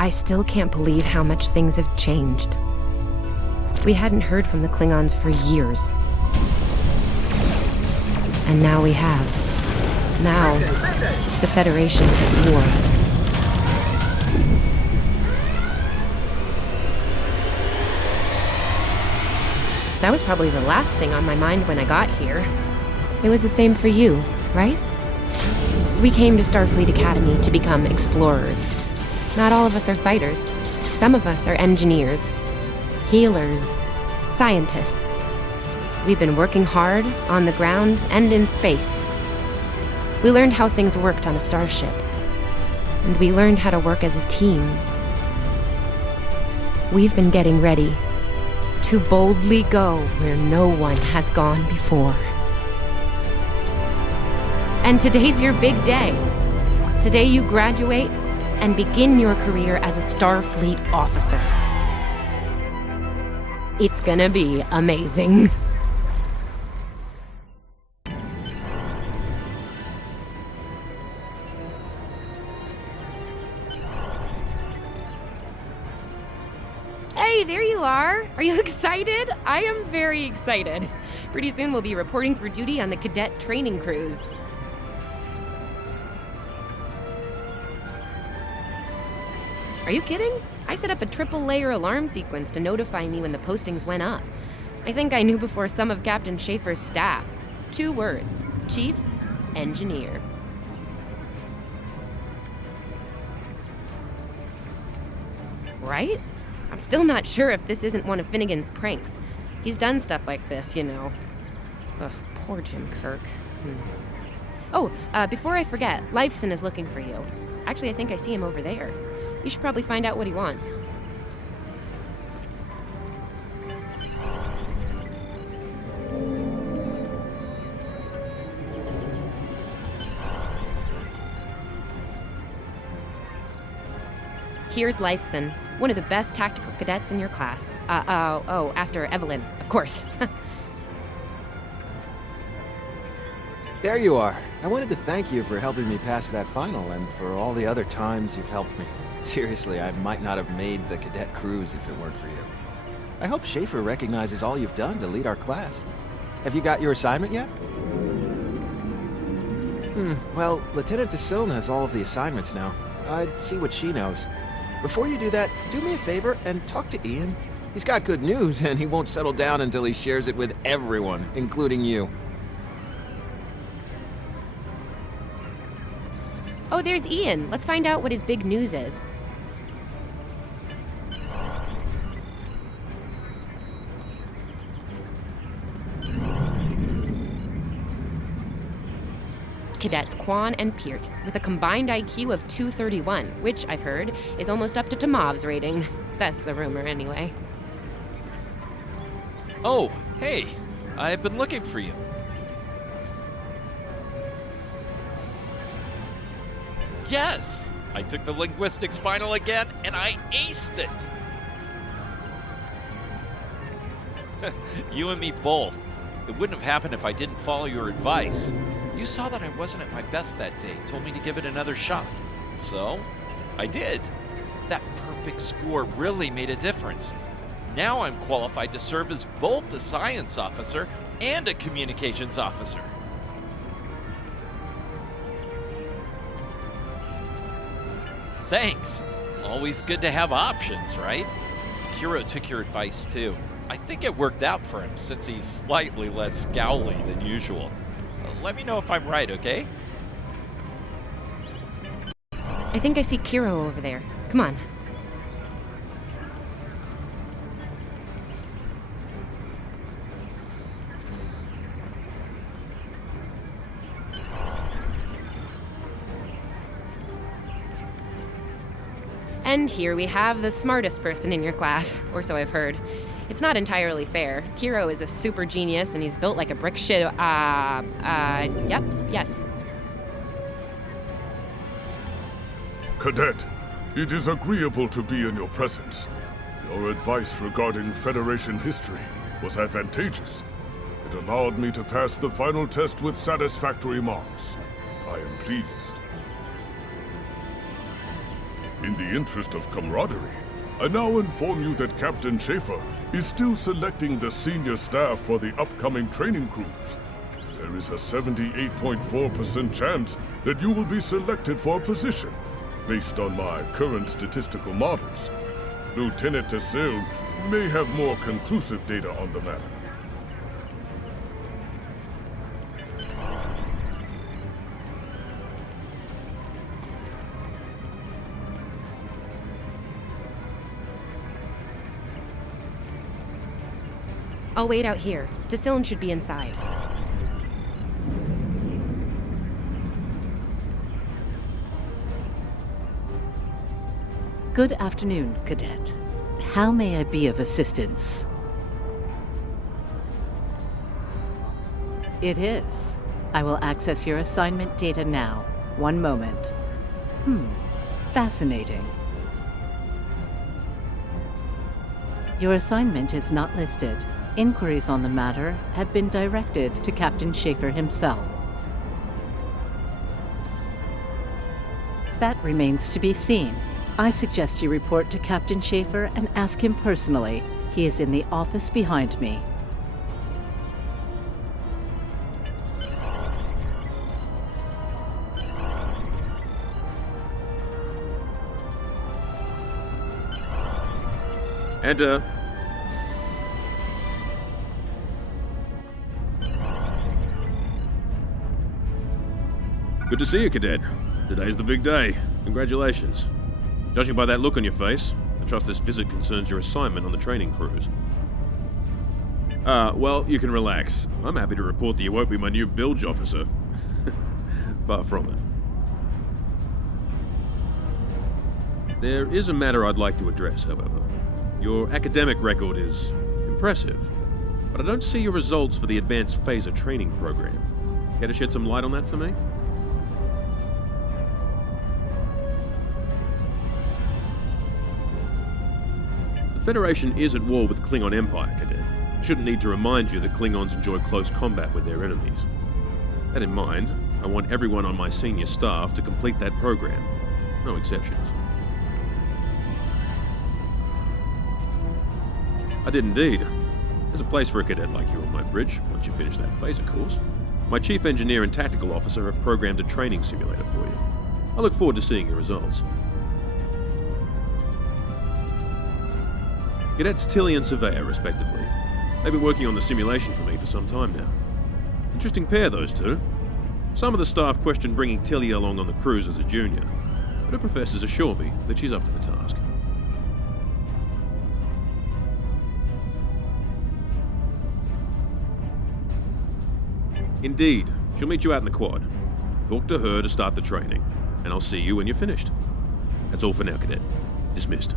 I still can't believe how much things have changed. We hadn't heard from the Klingons for years. And now we have. Now, the Federation's at war. That was probably the last thing on my mind when I got here. It was the same for you, right? We came to Starfleet Academy to become explorers. Not all of us are fighters. Some of us are engineers, healers, scientists. We've been working hard on the ground and in space. We learned how things worked on a starship. And we learned how to work as a team. We've been getting ready to boldly go where no one has gone before. And today's your big day. Today you graduate and begin your career as a Starfleet officer. It's gonna be amazing. Hey, there you are. Are you excited? I am very excited. Pretty soon we'll be reporting for duty on the cadet training cruise. Are you kidding? I set up a triple-layer alarm sequence to notify me when the postings went up. I think I knew before some of Captain Schaefer's staff. 2 words: Chief Engineer. Right? I'm still not sure if this isn't one of Finnegan's pranks. He's done stuff like this, you know. Ugh, poor Jim Kirk. Oh, before I forget, Lifeson is looking for you. Actually, I think I see him over there. You should probably find out what he wants. Here's Lifeson, one of the best tactical cadets in your class. After Evelyn, of course. There you are. I wanted to thank you for helping me pass that final and for all the other times you've helped me. Seriously, I might not have made the cadet cruise if it weren't for you. I hope Schaefer recognizes all you've done to lead our class. Have you got your assignment yet? Well, Lieutenant DeSilna has all of the assignments now. I'd see what she knows. Before you do that, do me a favor and talk to Ian. He's got good news, and he won't settle down until he shares it with everyone, including you. Oh, there's Ian. Let's find out what his big news is. Cadets Quan and Peart, with a combined IQ of 231, which, I've heard, is almost up to Tomov's rating. That's the rumor, anyway. Oh, hey! I've been looking for you. Yes! I took the linguistics final again, and I aced it! You and me both. It wouldn't have happened if I didn't follow your advice. You saw that I wasn't at my best that day, told me to give it another shot. So, I did. That perfect score really made a difference. Now I'm qualified to serve as both a science officer and a communications officer. Thanks. Always good to have options, right? Kiro took your advice too. I think it worked out for him since he's slightly less scowly than usual. Let me know if I'm right, okay? I think I see Kiro over there. Come on. And here we have the smartest person in your class, or so I've heard. It's not entirely fair. Kiro is a super genius and he's built like a brick shit. Yep, yes. Cadet, it is agreeable to be in your presence. Your advice regarding Federation history was advantageous. It allowed me to pass the final test with satisfactory marks. I am pleased. In the interest of camaraderie, I now inform you that Captain Schaefer is still selecting the senior staff for the upcoming training cruise. There is a 78.4% chance that you will be selected for a position, based on my current statistical models. Lieutenant Tassil may have more conclusive data on the matter. I'll wait out here. Tassilin should be inside. Good afternoon, Cadet. How may I be of assistance? It is. I will access your assignment data now. One moment. Fascinating. Your assignment is not listed. Inquiries on the matter have been directed to Captain Schaefer himself. That remains to be seen. I suggest you report to Captain Schaefer and ask him personally. He is in the office behind me. Enter. Good to see you, Cadet. Today's the big day. Congratulations. Judging by that look on your face, I trust this visit concerns your assignment on the training cruise. Well, you can relax. I'm happy to report that you won't be my new bilge officer. Far from it. There is a matter I'd like to address, however. Your academic record is impressive, but I don't see your results for the Advanced Phaser Training Program. Care to shed some light on that for me? The Federation is at war with the Klingon Empire, Cadet. I shouldn't need to remind you that Klingons enjoy close combat with their enemies. That in mind, I want everyone on my senior staff to complete that program. No exceptions. I did indeed. There's a place for a cadet like you on my bridge once you finish that phaser course. My chief engineer and tactical officer have programmed a training simulator for you. I look forward to seeing your results. Cadets Tilly and Surveyor, respectively. They've been working on the simulation for me for some time now. Interesting pair, those two. Some of the staff question bringing Tilly along on the cruise as a junior, but her professors assure me that she's up to the task. Indeed. She'll meet you out in the quad. Talk to her to start the training, and I'll see you when you're finished. That's all for now, Cadet. Dismissed.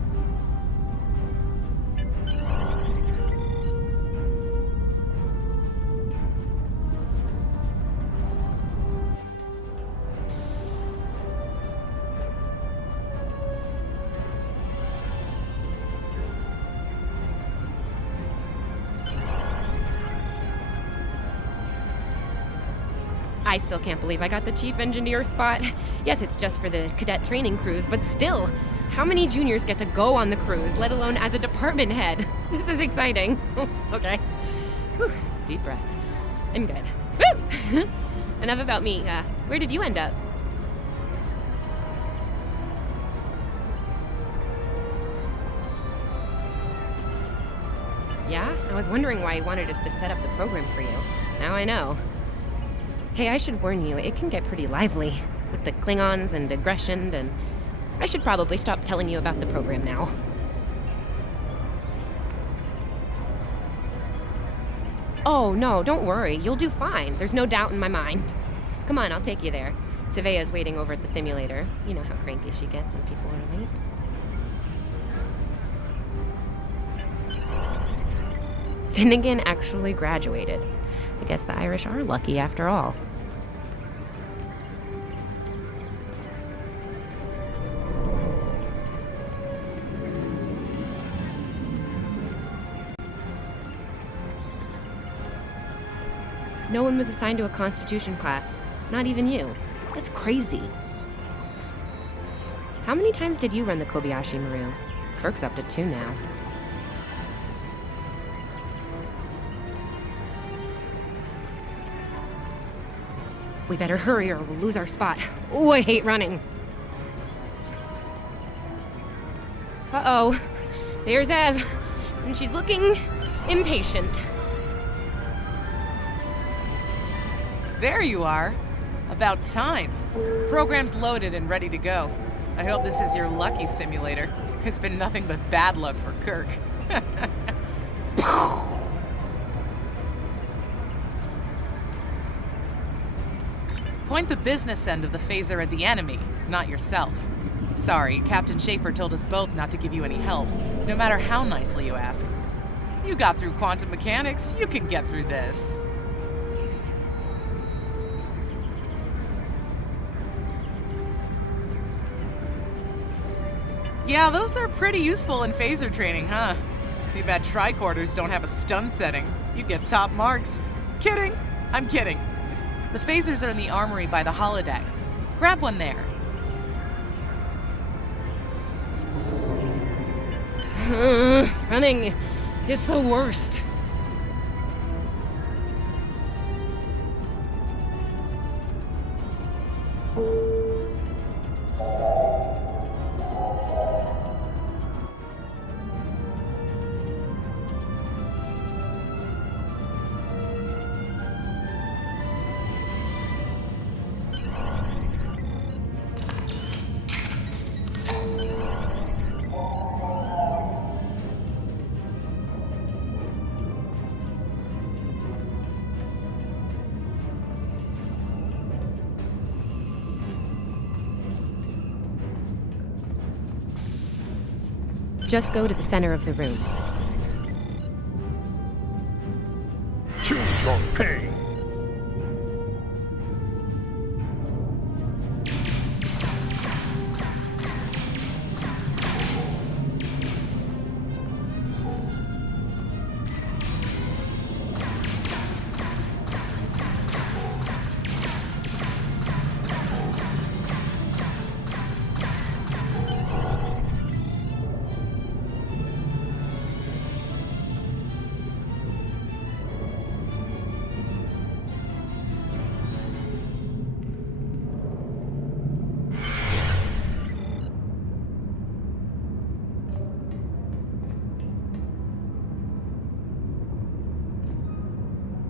I still can't believe I got the chief engineer spot. Yes, it's just for the cadet training cruise, but still, how many juniors get to go on the cruise, let alone as a department head? This is exciting. Okay. Whew, deep breath. I'm good. Woo! Enough about me. Where did you end up? Yeah? I was wondering why you wanted us to set up the program for you. Now I know. Hey, I should warn you, it can get pretty lively with the Klingons and aggression, and I should probably stop telling you about the program now. Oh, no, don't worry. You'll do fine. There's no doubt in my mind. Come on, I'll take you there. Sylvia's waiting over at the simulator. You know how cranky she gets when people are late. Finnegan actually graduated. I guess the Irish are lucky after all. No one was assigned to a Constitution class. Not even you. That's crazy. How How many times did you run the Kobayashi Maru? Kirk's up to 2 now. We better hurry or we'll lose our spot. Oh, I hate running. Uh-oh. There's Ev. And she's looking impatient. There you are. About time. Program's loaded and ready to go. I hope this is your lucky simulator. It's been nothing but bad luck for Kirk. Point the business end of the phaser at the enemy, not yourself. Sorry, Captain Schaefer told us both not to give you any help, no matter how nicely you ask. You got through quantum mechanics, you can get through this. Yeah, those are pretty useful in phaser training, huh? Too bad tricorders don't have a stun setting. You'd get top marks. Kidding! I'm kidding. The phasers are in the armory by the holodecks. Grab one there. Running is the worst. Just go to the center of the room. Choose your pain.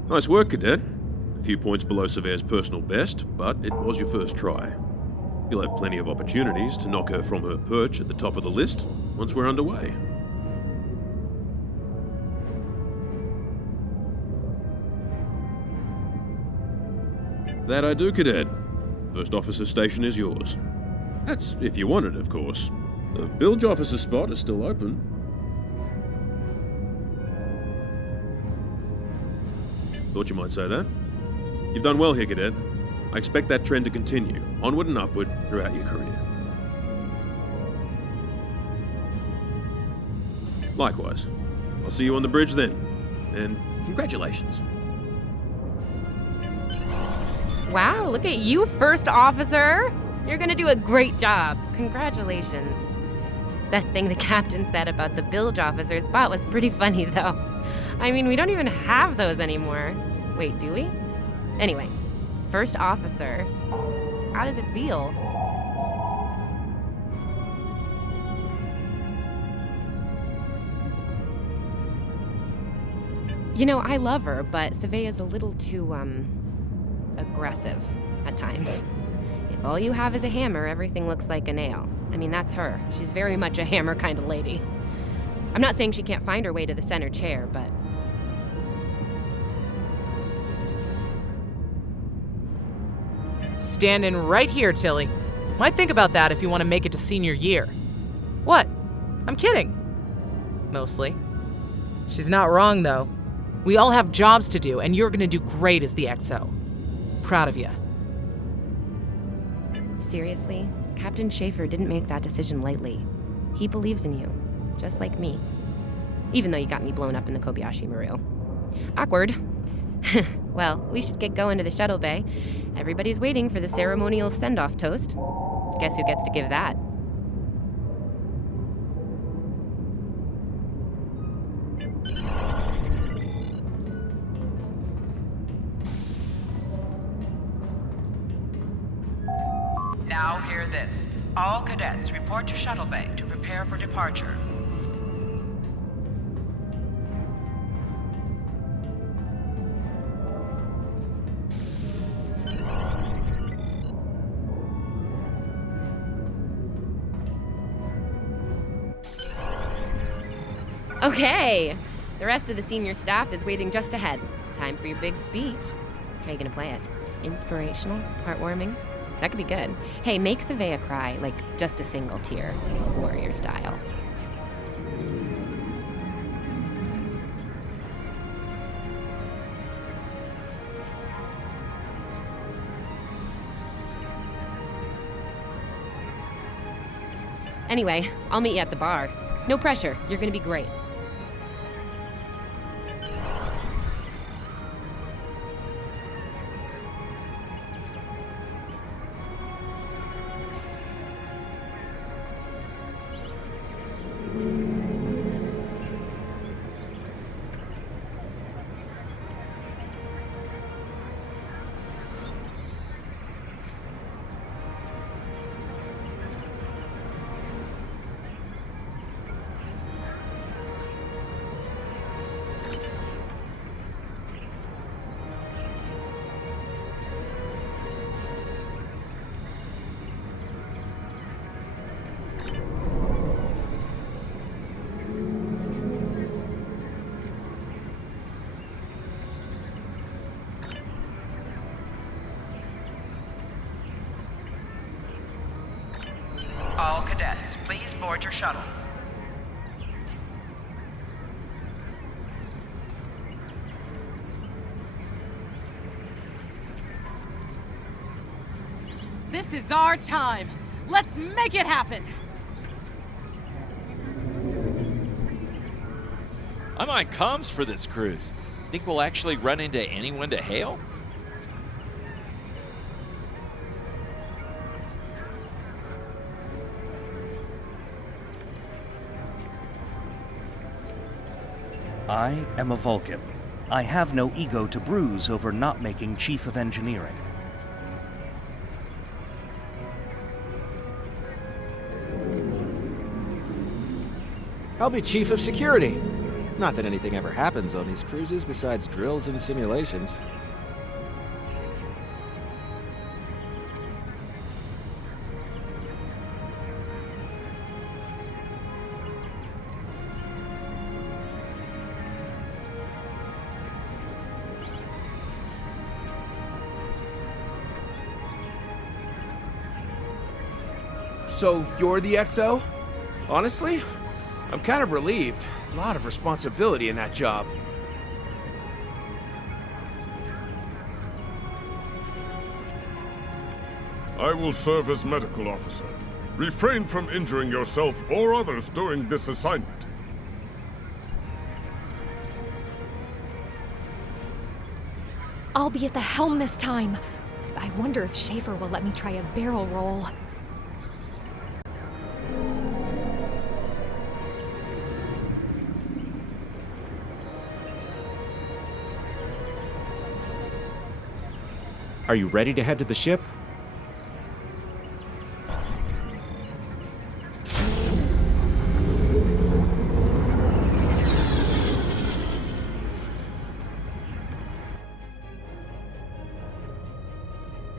Nice work, Cadet. A few points below Sylvia's personal best, but it was your first try. You'll have plenty of opportunities to knock her from her perch at the top of the list once we're underway. That I do, Cadet. First officer station is yours. That's if you want it, of course. The bilge officer spot is still open. Thought you might say that. You've done well here, Cadet. I expect that trend to continue, onward and upward, throughout your career. Likewise. I'll see you on the bridge then. And congratulations. Wow, look at you, first officer! You're gonna do a great job. Congratulations. That thing the captain said about the bilge officer spot was pretty funny, though. I mean, we don't even have those anymore. Wait, do we? Anyway, first officer. How does it feel? You know, I love her, but Sylvia's a little too, aggressive at times. If all you have is a hammer, everything looks like a nail. I mean, that's her. She's very much a hammer kind of lady. I'm not saying she can't find her way to the center chair, but... Standing right here, Tilly. Might think about that if you want to make it to senior year. What? I'm kidding. Mostly. She's not wrong, though. We all have jobs to do, and you're gonna do great as the XO. Proud of you. Seriously, Captain Schaefer didn't make that decision lightly. He believes in you, just like me. Even though you got me blown up in the Kobayashi Maru. Awkward. Well, we should get going to the shuttle bay. Everybody's waiting for the ceremonial send-off toast. Guess who gets to give that? Now hear this. All cadets report to Shuttle Bay to prepare for departure. Okay! The rest of the senior staff is waiting just ahead. Time for your big speech. How are you gonna play it? Inspirational? Heartwarming? That could be good. Hey, make Sylvia cry, like just a single tear, warrior style. Anyway, I'll meet you at the bar. No pressure, you're gonna be great. All cadets, please board your shuttles. This is our time. Let's make it happen. I'm on comms for this cruise. Think we'll actually run into anyone to hail? I am a Vulcan. I have no ego to bruise over not making Chief of Engineering. I'll be Chief of Security. Not that anything ever happens on these cruises besides drills and simulations. So, you're the XO? Honestly, I'm kind of relieved. A lot of responsibility in that job. I will serve as medical officer. Refrain from injuring yourself or others during this assignment. I'll be at the helm this time. I wonder if Schaefer will let me try a barrel roll. Are you ready to head to the ship?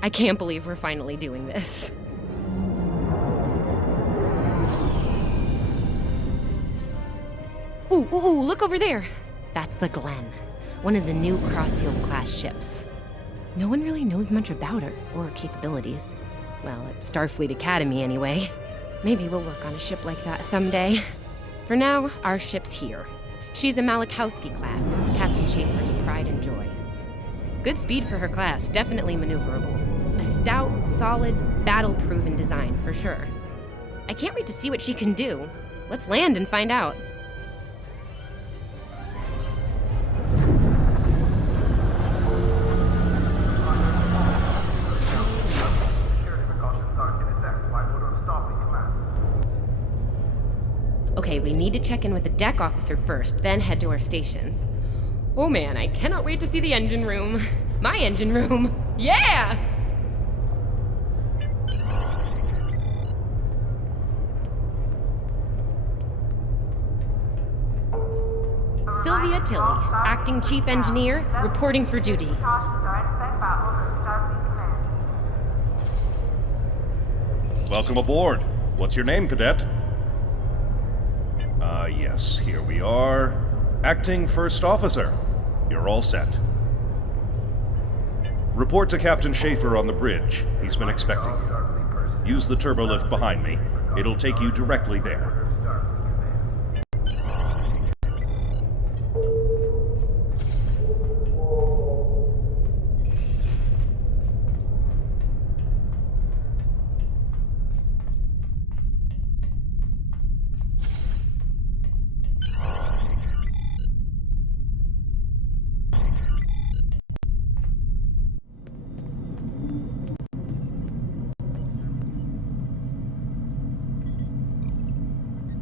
I can't believe we're finally doing this. Ooh, look over there! That's the Glen, one of the new Crossfield-class ships. No one really knows much about her or her capabilities. Well, at Starfleet Academy anyway. Maybe we'll work on a ship like that someday. For now, our ship's here. She's a Malachowski class, Captain Schaefer's pride and joy. Good speed for her class, definitely maneuverable. A stout, solid, battle-proven design, for sure. I can't wait to see what she can do. Let's land and find out. Okay, Okay, we need to check in with the deck officer first, then head to our stations. Oh man, I cannot wait to see the engine room. My engine room. Yeah! Sylvia Tilly, Acting Chief Engineer, reporting for duty. Welcome aboard. What's your name, Cadet? Yes, here we are. Acting First Officer. You're all set. Report to Captain Schaefer on the bridge. He's been expecting you. Use the turbolift behind me. It'll take you directly there.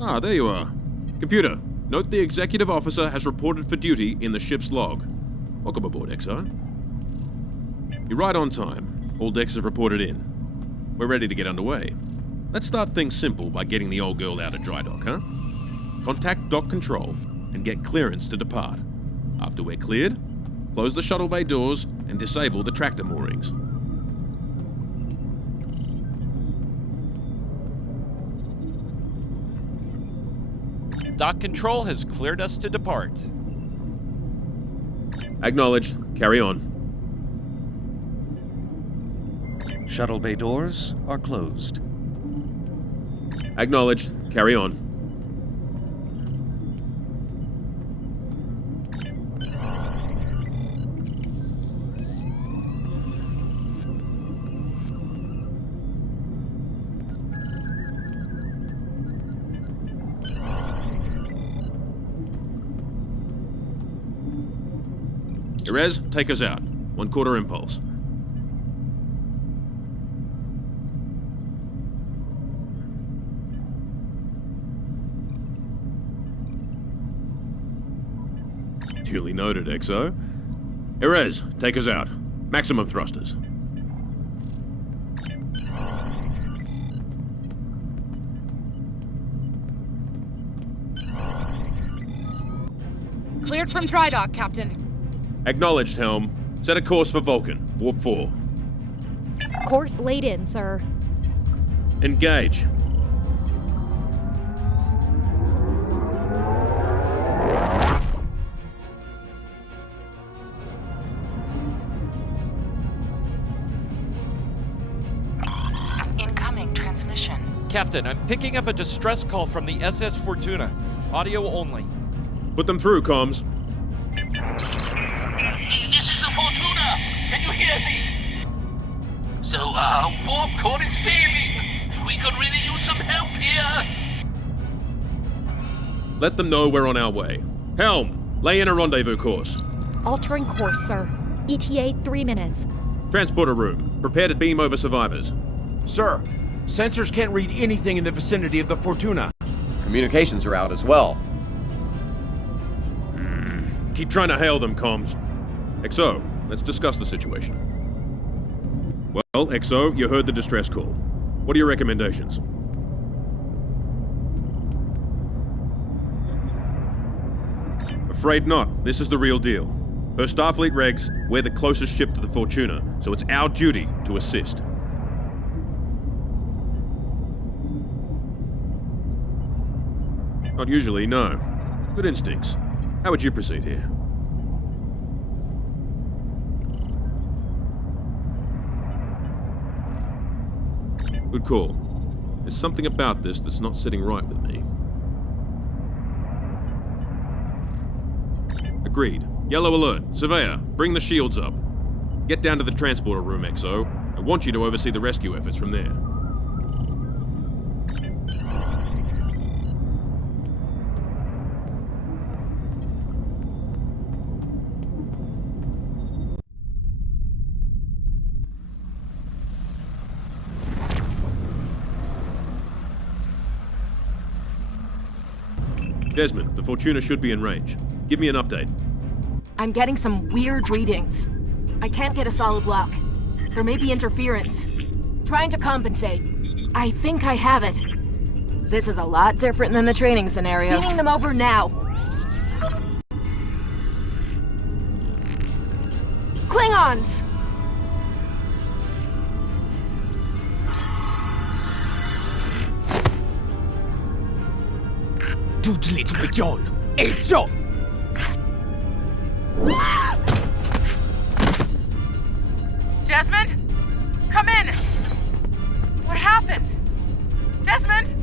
Ah, there you are. Computer, note the executive officer has reported for duty in the ship's log. Welcome aboard, XO. You're right on time. All decks have reported in. We're ready to get underway. Let's start things simple by getting the old girl out of dry dock, huh? Contact dock control and get clearance to depart. After we're cleared, close the shuttle bay doors and disable the tractor moorings. Dock control has cleared us to depart. Acknowledged. Carry on. Shuttle bay doors are closed. Acknowledged. Carry on. Erez, take us out. 1/4 impulse. Duly noted, XO. Erez, take us out. Maximum thrusters. Cleared from dry dock, Captain. Acknowledged, Helm. Set a course for Vulcan. Warp 4. Course laid in, sir. Engage. Incoming transmission. Captain, I'm picking up a distress call from the SS Fortuna. Audio only. Put them through, comms. This is the Fortuna! Can you hear me? So, warp core is failing. We could really use some help here. Let them know we're on our way. Helm, lay in a rendezvous course. Altering course, sir. ETA 3 minutes. Transporter room. Prepare to beam over survivors. Sir, sensors can't read anything in the vicinity of the Fortuna. Communications are out as well. Keep trying to hail them, comms. XO, let's discuss the situation. Well, XO, you heard the distress call. What are your recommendations? Afraid not. This is the real deal. Per Starfleet regs, we're the closest ship to the Fortuna, so it's our duty to assist. Not usually, no. Good instincts. How would you proceed here? Good call. There's something about this that's not sitting right with me. Agreed. Yellow alert. Surveyor, bring the shields up. Get down to the transporter room, XO. I want you to oversee the rescue efforts from there. Desmond, the Fortuna should be in range. Give me an update. I'm getting some weird readings. I can't get a solid lock. There may be interference. Trying to compensate. I think I have it. This is a lot different than the training scenarios. Beaming them over now. Klingons! Desmond? Come in! What happened? Desmond?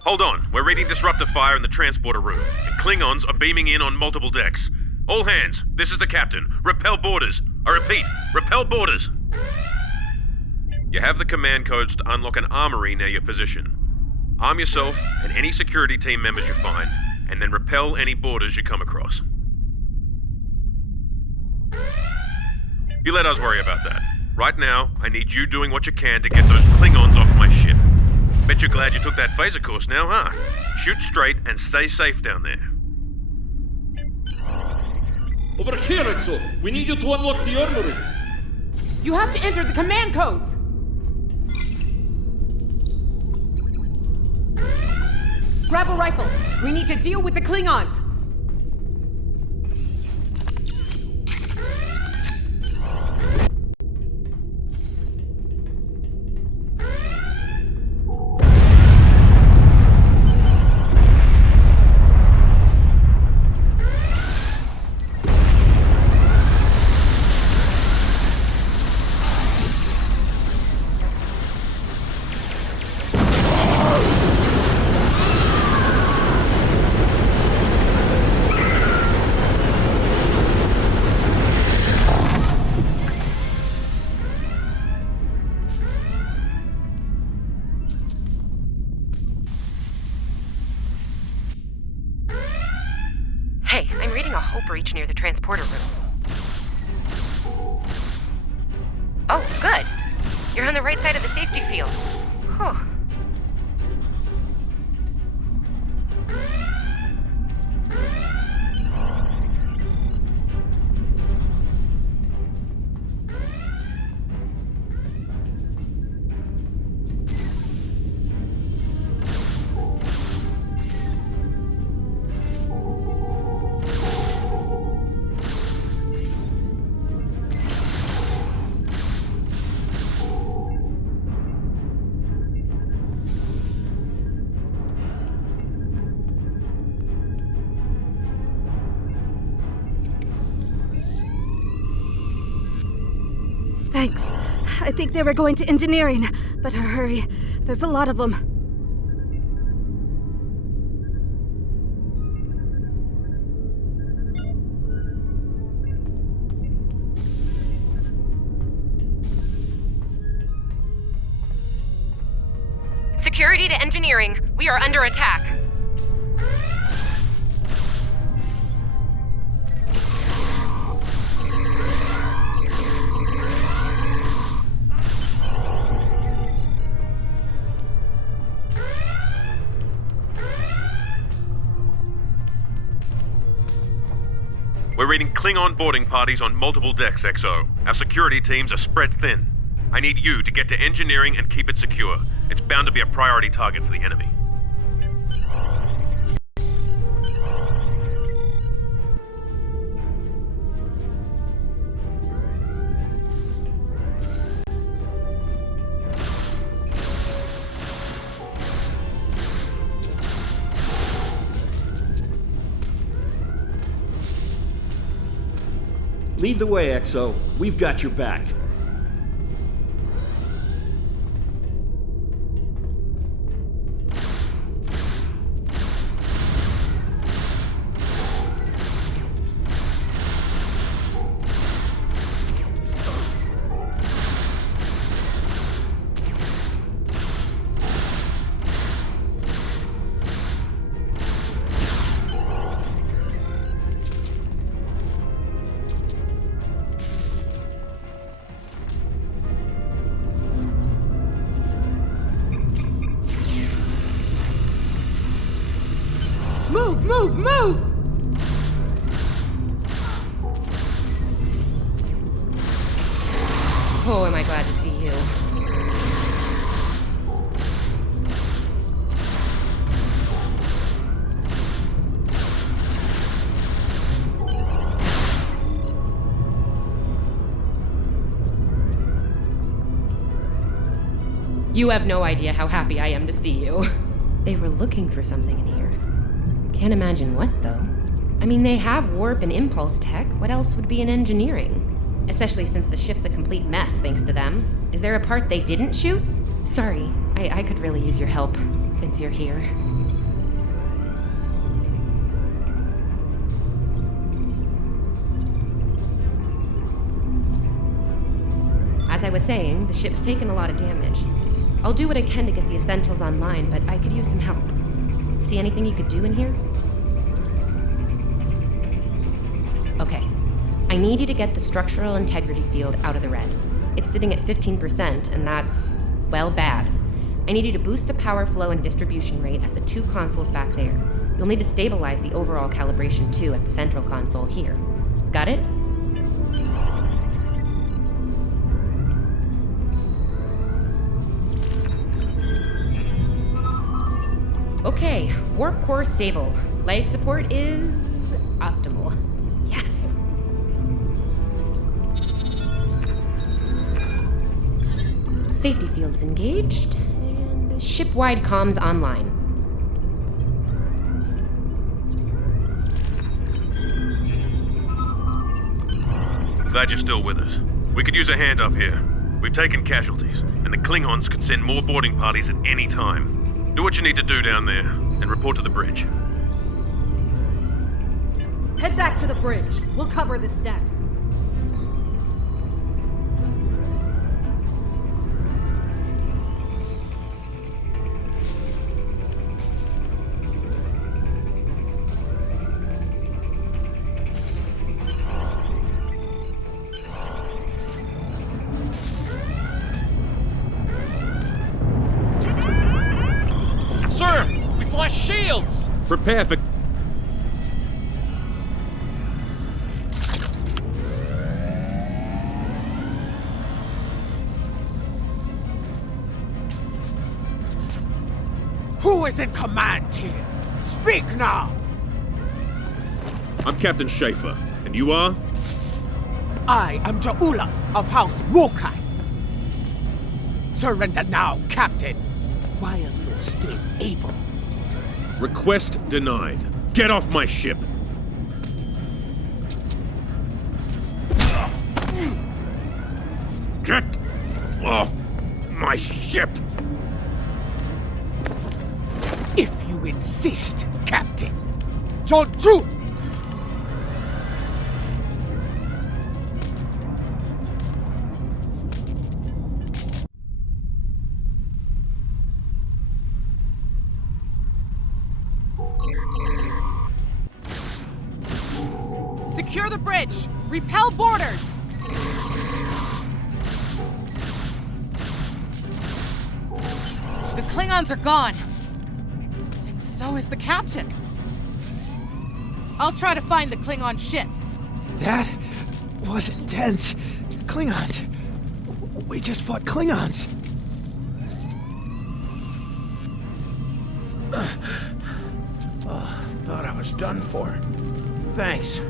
Hold on. We're reading disruptor fire in the transporter room, and Klingons are beaming in on multiple decks. All hands, this is the captain. Repel boarders. I repeat, repel boarders. You have the command codes to unlock an armory near your position. Arm yourself and any security team members you find, and then repel any boarders you come across. You let us worry about that. Right now, I need you doing what you can to get those Klingons off my ship. Bet you're glad you took that phaser course now, huh? Shoot straight and stay safe down there. Over here, Exo! We need you to unlock the armory! You have to enter the command codes! Grab a rifle! We need to deal with the Klingons! Breach near the transporter room. Oh, good. You're on the right side of the safety field. Whew. Thanks. I think they were going to engineering, but hurry. There's a lot of them. Security to engineering. We are under attack. We're reading Klingon boarding parties on multiple decks, XO. Our security teams are spread thin. I need you to get to engineering and keep it secure. It's bound to be a priority target for the enemy. Lead the way, XO. We've got your back. Move, move, move! Oh, am I glad to see you. You have no idea how happy I am to see you. They were looking for something in here. Can't imagine what, though. I mean, they have warp and impulse tech. What else would be in engineering? Especially since the ship's a complete mess, thanks to them. Is there a part they didn't shoot? Sorry, I could really use your help, since you're here. As I was saying, the ship's taken a lot of damage. I'll do what I can to get the essentials online, but I could use some help. See anything you could do in here? Okay. I need you to get the structural integrity field out of the red. It's sitting at 15%, and that's, well, bad. I need you to boost the power flow and distribution rate at the 2 consoles back there. You'll need to stabilize the overall calibration, too, at the central console here. Got it? Okay, warp core stable. Life support is optimal. Yes. Safety fields engaged, and ship-wide comms online. Glad you're still with us. We could use a hand up here. We've taken casualties, and the Klingons can send more boarding parties at any time. Do what you need to do down there, and report to the bridge. Head back to the bridge. We'll cover this deck. Sir, we flashed shields! Prepare for... Who is in command here? Speak now! I'm Captain Schaefer, and you are? I am Ja'ula of House Mokai. Surrender now, Captain, while you're still able. Request denied. Get off my ship! Get off my ship! If you insist, Captain. Joju! Secure the bridge! Repel boarders! The Klingons are gone. And so is the captain. I'll try to find the Klingon ship. That was intense. Klingons. We just fought Klingons. Thought I was done for. Thanks.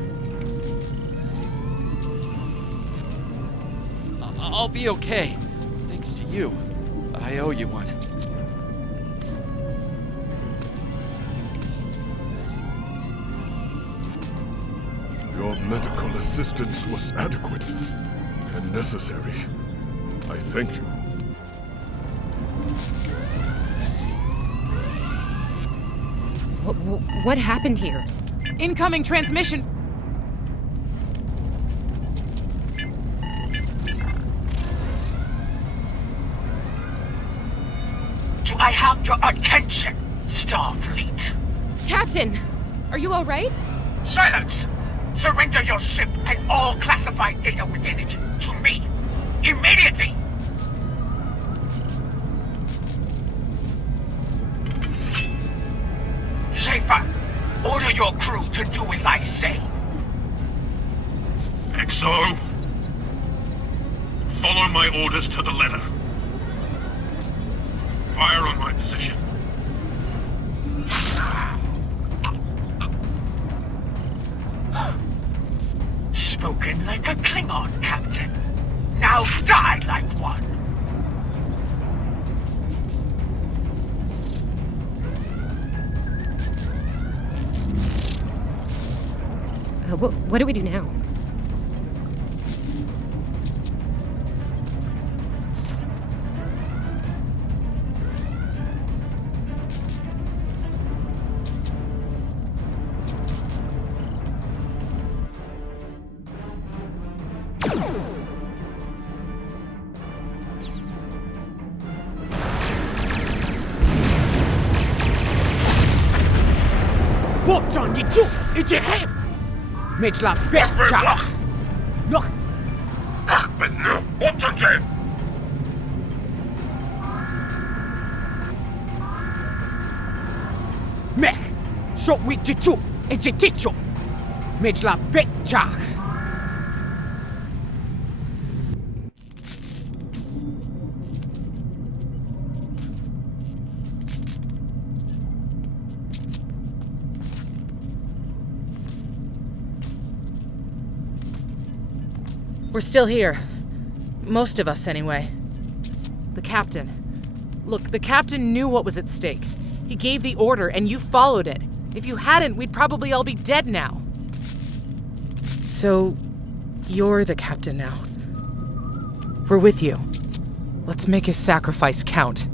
I'll be okay. Thanks to you. I owe you one. Your medical assistance was adequate and necessary. I thank you. What happened here? Incoming transmission. Do I have your attention, Starfleet? Captain, are you all right? Silence! Surrender your ship and all classified data within it to me. Immediately! Schaefer, Order your crew to do as I say. XO, follow my orders to the letter. Fire on my position. Spoken like a Klingon, Captain. Now die like one. What do we do now? John, you do! It's your head! Makes la better! Look! But no, what's it say? Mech! So with the two, it's a teacher! Makes la better! We're still here. Most of us, anyway. The captain. Look, the captain knew what was at stake. He gave the order, and you followed it. If you hadn't, we'd probably all be dead now. So, you're the captain now. We're with you. Let's make his sacrifice count.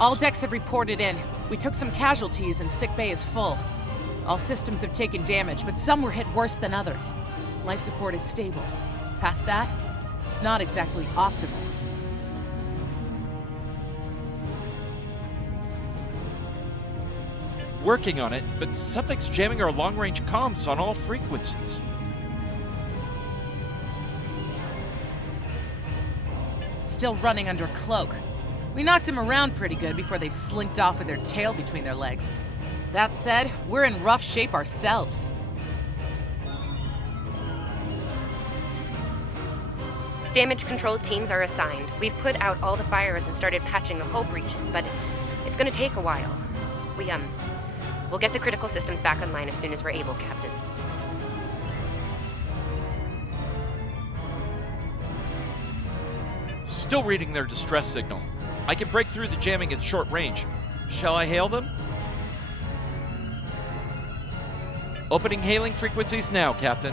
All decks have reported in. We took some casualties and sickbay is full. All systems have taken damage, but some were hit worse than others. Life support is stable. Past that, it's not exactly optimal. Working on it, but something's jamming our long-range comms on all frequencies. Still running under cloak. We knocked him around pretty good before they slinked off with their tail between their legs. That said, we're in rough shape ourselves. Damage control teams are assigned. We've put out all the fires and started patching the hull breaches, but it's gonna take a while. We'll get the critical systems back online as soon as we're able, Captain. Still reading their distress signal. I can break through the jamming at short range. Shall I hail them? Opening hailing frequencies now, Captain.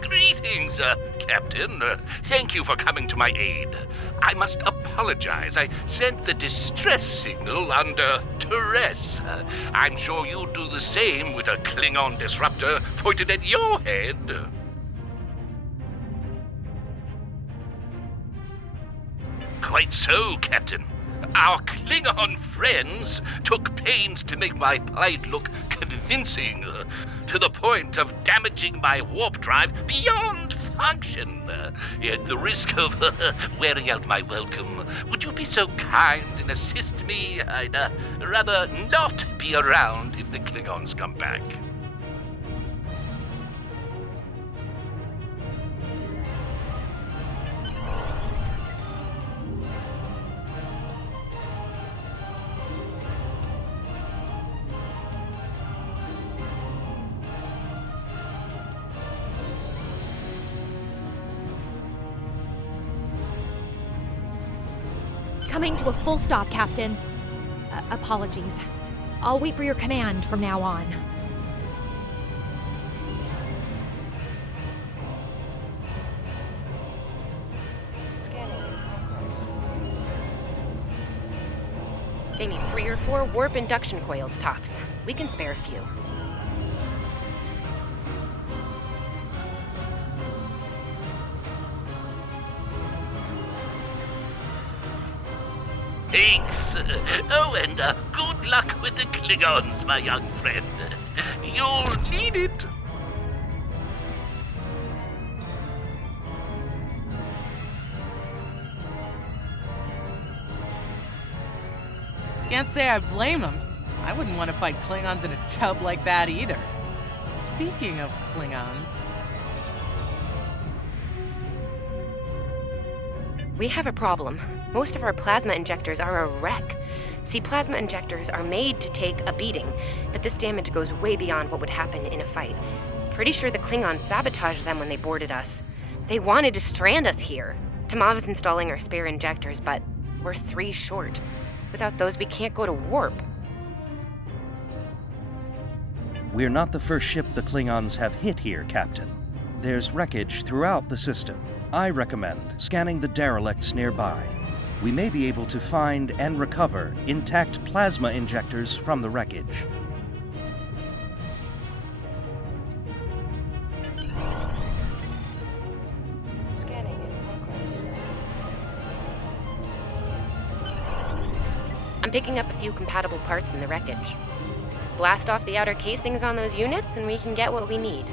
Greetings, Captain. Thank you for coming to my aid. I must apologize. I sent the distress signal under duress. I'm sure you'd do the same with a Klingon disruptor pointed at your head. Quite so, Captain. Our Klingon friends took pains to make my plight look convincing, to the point of damaging my warp drive beyond function. At the risk of wearing out my welcome, would you be so kind and assist me? I'd rather not be around if the Klingons come back. Coming to a full stop, Captain. Apologies. I'll wait for your command from now on. They need 3 or 4 warp induction coils tops. We can spare a few. Thanks. Oh, and good luck with the Klingons, my young friend. You'll need it. Can't say I blame him. I wouldn't want to fight Klingons in a tub like that either. Speaking of Klingons... We have a problem. Most of our plasma injectors are a wreck. See, plasma injectors are made to take a beating, but this damage goes way beyond what would happen in a fight. Pretty sure the Klingons sabotaged them when they boarded us. They wanted to strand us here. Tamav is installing our spare injectors, but we're 3 short. Without those, we can't go to warp. We're not the first ship the Klingons have hit here, Captain. There's wreckage throughout the system. I recommend scanning the derelicts nearby. We may be able to find and recover intact plasma injectors from the wreckage. I'm picking up a few compatible parts in the wreckage. Blast off the outer casings on those units and we can get what we need.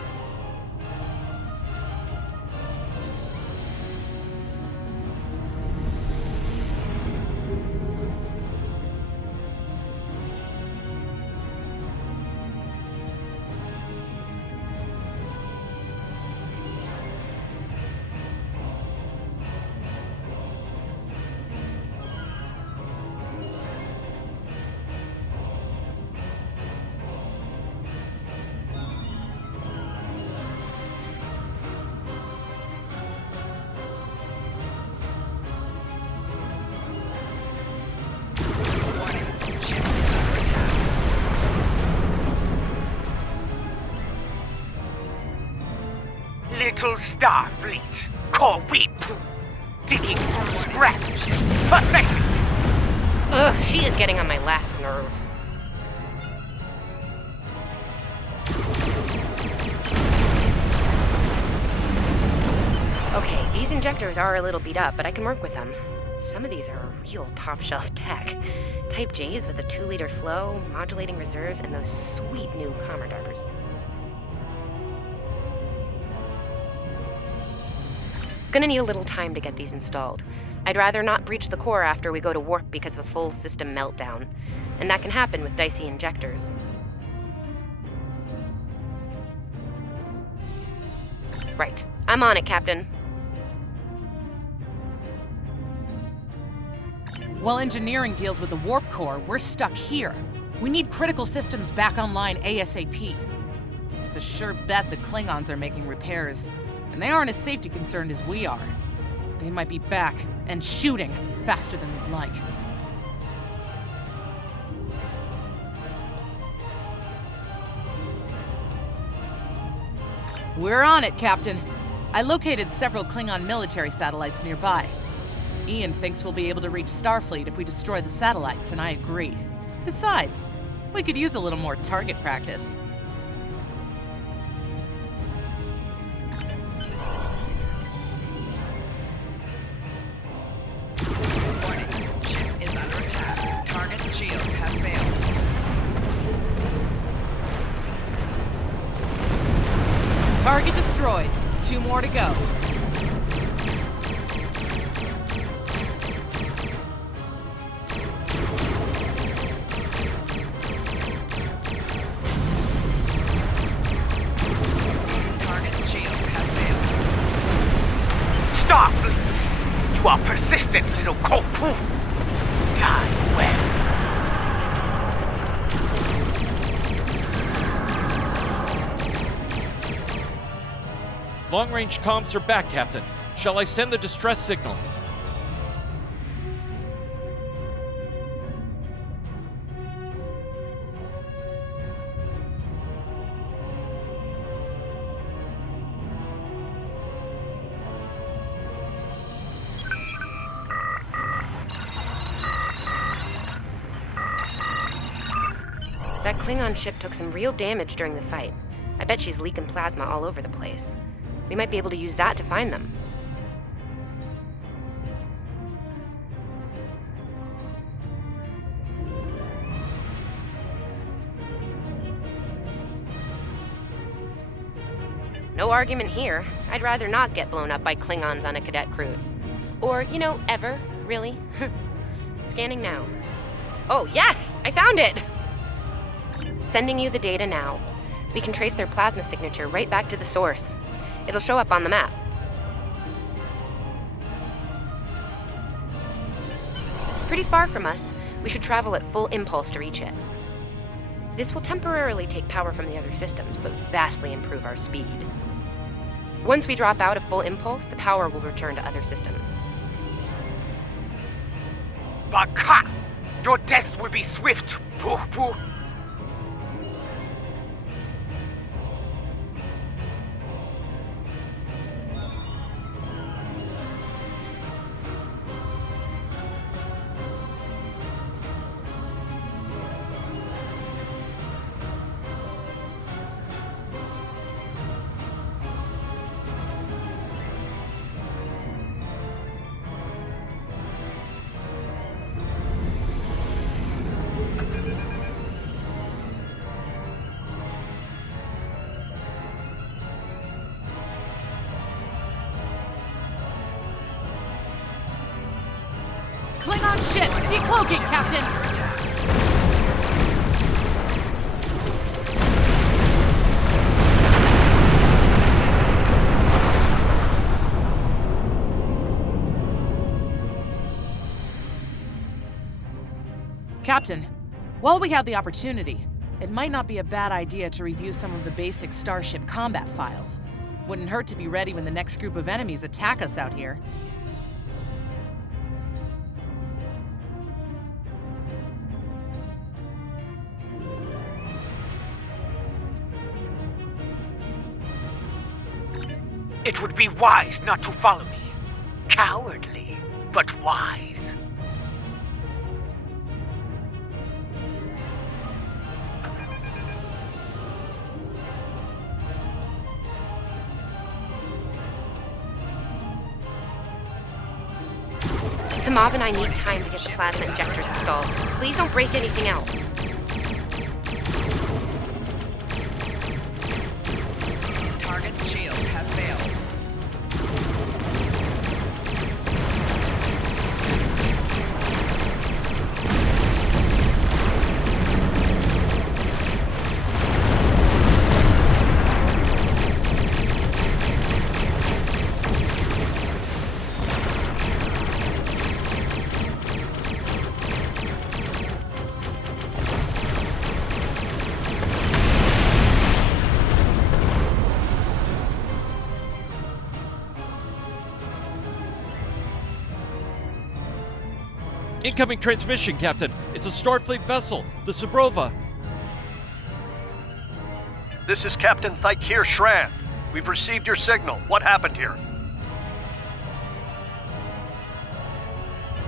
Little Starfleet, Corwin, digging through scraps. Pathetic! Ugh, she is getting on my last nerve. Okay, these injectors are a little beat up, but I can work with them. Some of these are real top-shelf tech. Type J's with a 2-liter flow, modulating reserves, and those sweet new Commodores. Gonna need a little time to get these installed. I'd rather not breach the core after we go to warp because of a full system meltdown. And that can happen with dicey injectors. Right. I'm on it, Captain. While engineering deals with the warp core, we're stuck here. We need critical systems back online ASAP. It's a sure bet the Klingons are making repairs. And they aren't as safety concerned as we are. They might be back and shooting faster than we'd like. We're on it, Captain. I located several Klingon military satellites nearby. Ian thinks we'll be able to reach Starfleet if we destroy the satellites, and I agree. Besides, we could use a little more target practice. Shield has failed. Target destroyed. 2 more to go. Target shield has failed. Starfleet! You are persistent, little cold-poo! Die well. Long-range comms are back, Captain. Shall I send the distress signal? That Klingon ship took some real damage during the fight. I bet she's leaking plasma all over the place. We might be able to use that to find them. No argument here. I'd rather not get blown up by Klingons on a cadet cruise. Or, ever, really. Scanning now. Oh, yes! I found it! Sending you the data now. We can trace their plasma signature right back to the source. It'll show up on the map. It's pretty far from us. We should travel at full impulse to reach it. This will temporarily take power from the other systems, but vastly improve our speed. Once we drop out of full impulse, the power will return to other systems. Baka! Your death will be swift, Pooh. Klingon ships! Decloaking, Captain! Captain, while we have the opportunity, it might not be a bad idea to review some of the basic Starship combat files. Wouldn't hurt to be ready when the next group of enemies attack us out here. It would be wise not to follow me. Cowardly, but wise. Tamav and I need time to get the plasma injectors installed. Please don't break anything else. Target's shield has failed. Incoming transmission, Captain. It's a Starfleet vessel, the Sylvia. This is Captain Thykir Shran. We've received your signal. What happened here?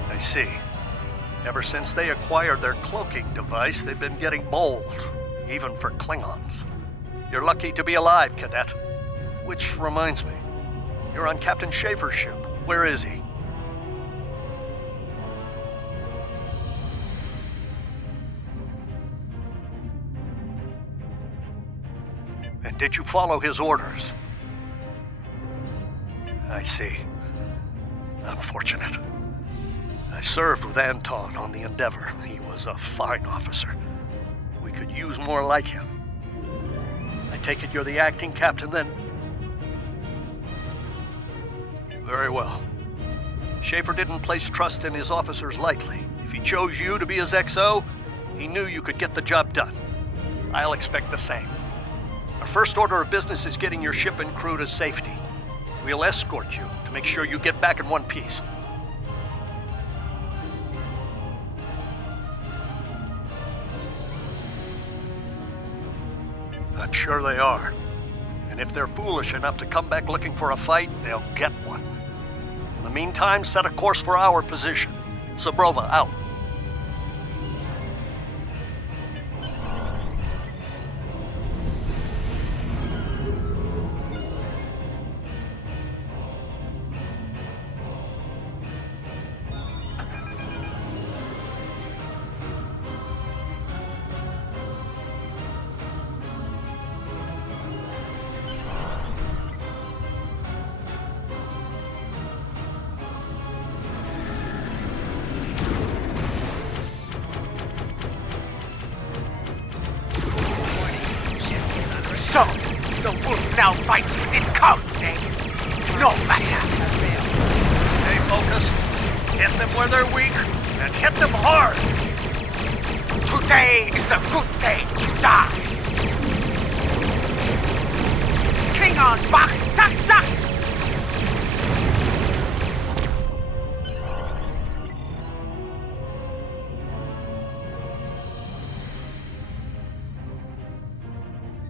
I see. Ever since they acquired their cloaking device, they've been getting bold, even for Klingons. You're lucky to be alive, Cadet. Which reminds me, you're on Captain Schaefer's ship. Where is he? And did you follow his orders? I see. Unfortunate. I served with Anton on the Endeavor. He was a fine officer. We could use more like him. I take it you're the acting captain then? Very well. Schaefer didn't place trust in his officers lightly. If he chose you to be his XO, he knew you could get the job done. I'll expect the same. Our first order of business is getting your ship and crew to safety. We'll escort you to make sure you get back in one piece. I'm sure they are. And if they're foolish enough to come back looking for a fight, they'll get one. In the meantime, set a course for our position. Sylvia, out. So, the wolf now fights with his cubs, eh? No matter. Stay focused. Hit them where they're weak, and hit them hard. Today is a good day to die. Klingon Bach, zack, zack!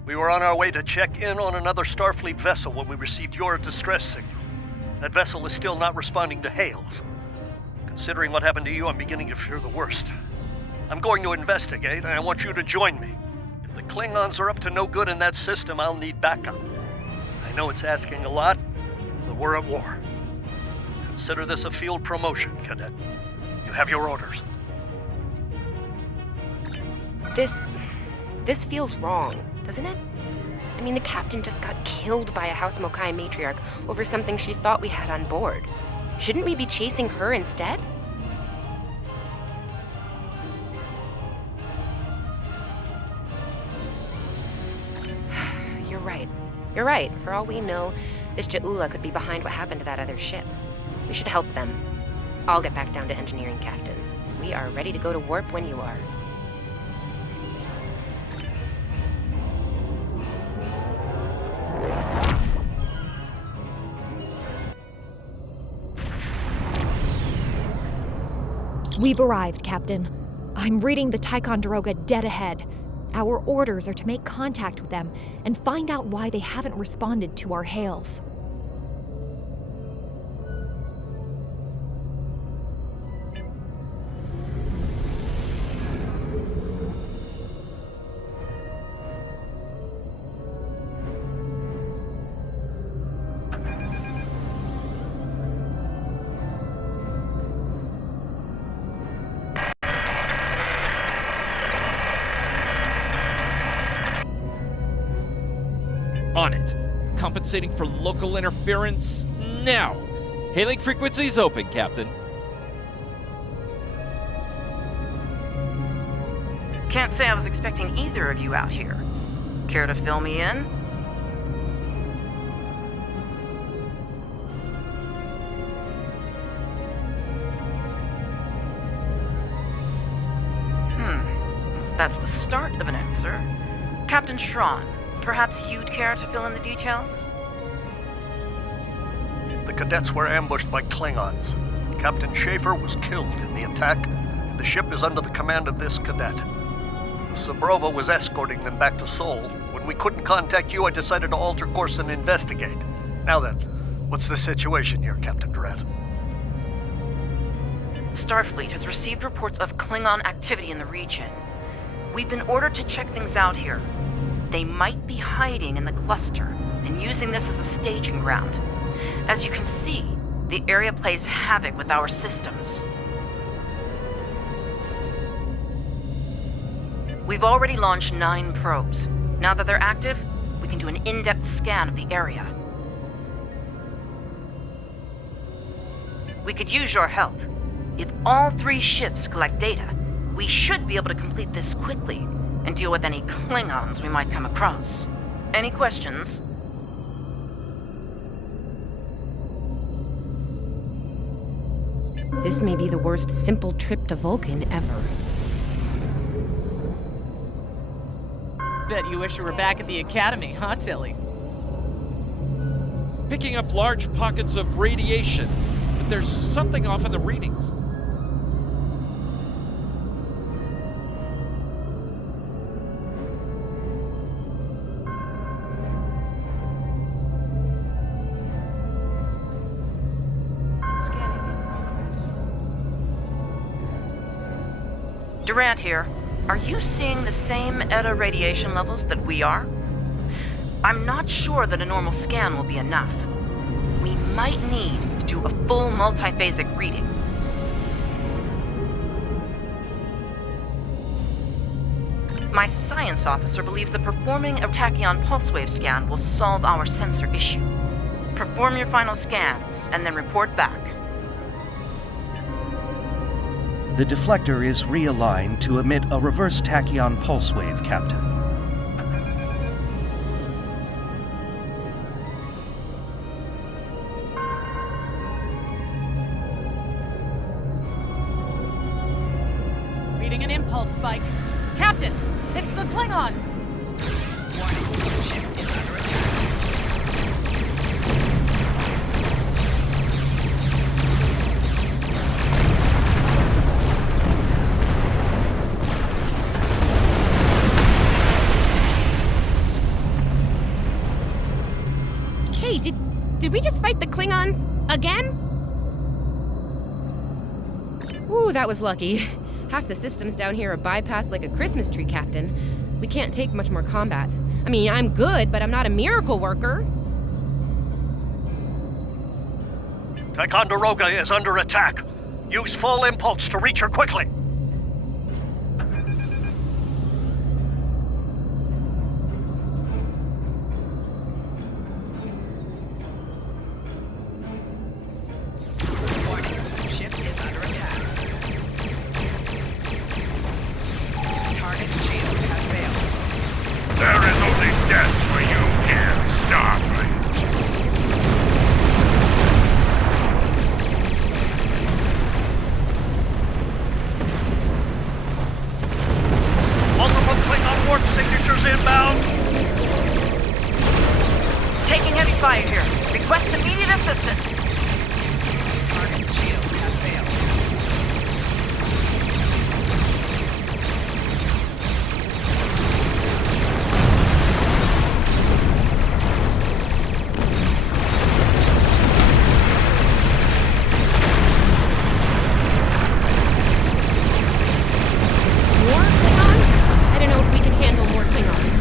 We were on our way to check in on another Starfleet vessel when we received your distress signal. That vessel is still not responding to hails. Considering what happened to you, I'm beginning to fear the worst. I'm going to investigate, and I want you to join me. If the Klingons are up to no good in that system, I'll need backup. I know it's asking a lot, but we're at war. Consider this a field promotion, Cadet. You have your orders. This feels wrong, doesn't it? I mean, the captain just got killed by a House Mokai matriarch over something she thought we had on board. Shouldn't we be chasing her instead? You're right. For all we know, this Ja'ula could be behind what happened to that other ship. We should help them. I'll get back down to engineering, Captain. We are ready to go to warp when you are. We've arrived, Captain. I'm reading the Ticonderoga dead ahead. Our orders are to make contact with them and find out why they haven't responded to our hails. On it. Compensating for local interference now. Hailing frequencies open, Captain. Can't say I was expecting either of you out here. Care to fill me in? That's the start of an answer. Captain Shran, perhaps you'd care to fill in the details? The cadets were ambushed by Klingons. Captain Schaefer was killed in the attack. The ship is under the command of this cadet. The Sabrova was escorting them back to Sol. When we couldn't contact you, I decided to alter course and investigate. Now then, what's the situation here, Captain Durant? Starfleet has received reports of Klingon activity in the region. We've been ordered to check things out here. They might be hiding in the cluster and using this as a staging ground. As you can see, the area plays havoc with our systems. We've already launched 9 probes. Now that they're active, we can do an in-depth scan of the area. We could use your help. If all 3 ships collect data, we should be able to complete this quickly and deal with any Klingons we might come across. Any questions? This may be the worst simple trip to Vulcan ever. Bet you wish you were back at the Academy, huh, Tilly? Picking up large pockets of radiation, but there's something off in the readings. Durant here. Are you seeing the same ETA radiation levels that we are? I'm not sure that a normal scan will be enough. We might need to do a full multiphasic reading. My science officer believes that performing a tachyon pulse wave scan will solve our sensor issue. Perform your final scans and then report back. The deflector is realigned to emit a reverse tachyon pulse wave, Captain. Captain! It's the Klingons! Hey, did we just fight the Klingons again? Ooh, that was lucky. Half the systems down here are bypassed like a Christmas tree, Captain. We can't take much more combat. I mean, I'm good, but I'm not a miracle worker. Ticonderoga is under attack. Use full impulse to reach her quickly. There is only death for you here, Starfleet. Multiple Klingon warp signatures inbound. Taking heavy fire here. Request immediate assistance. Target shield has failed. More Klingons? I don't know if we can handle more Klingons.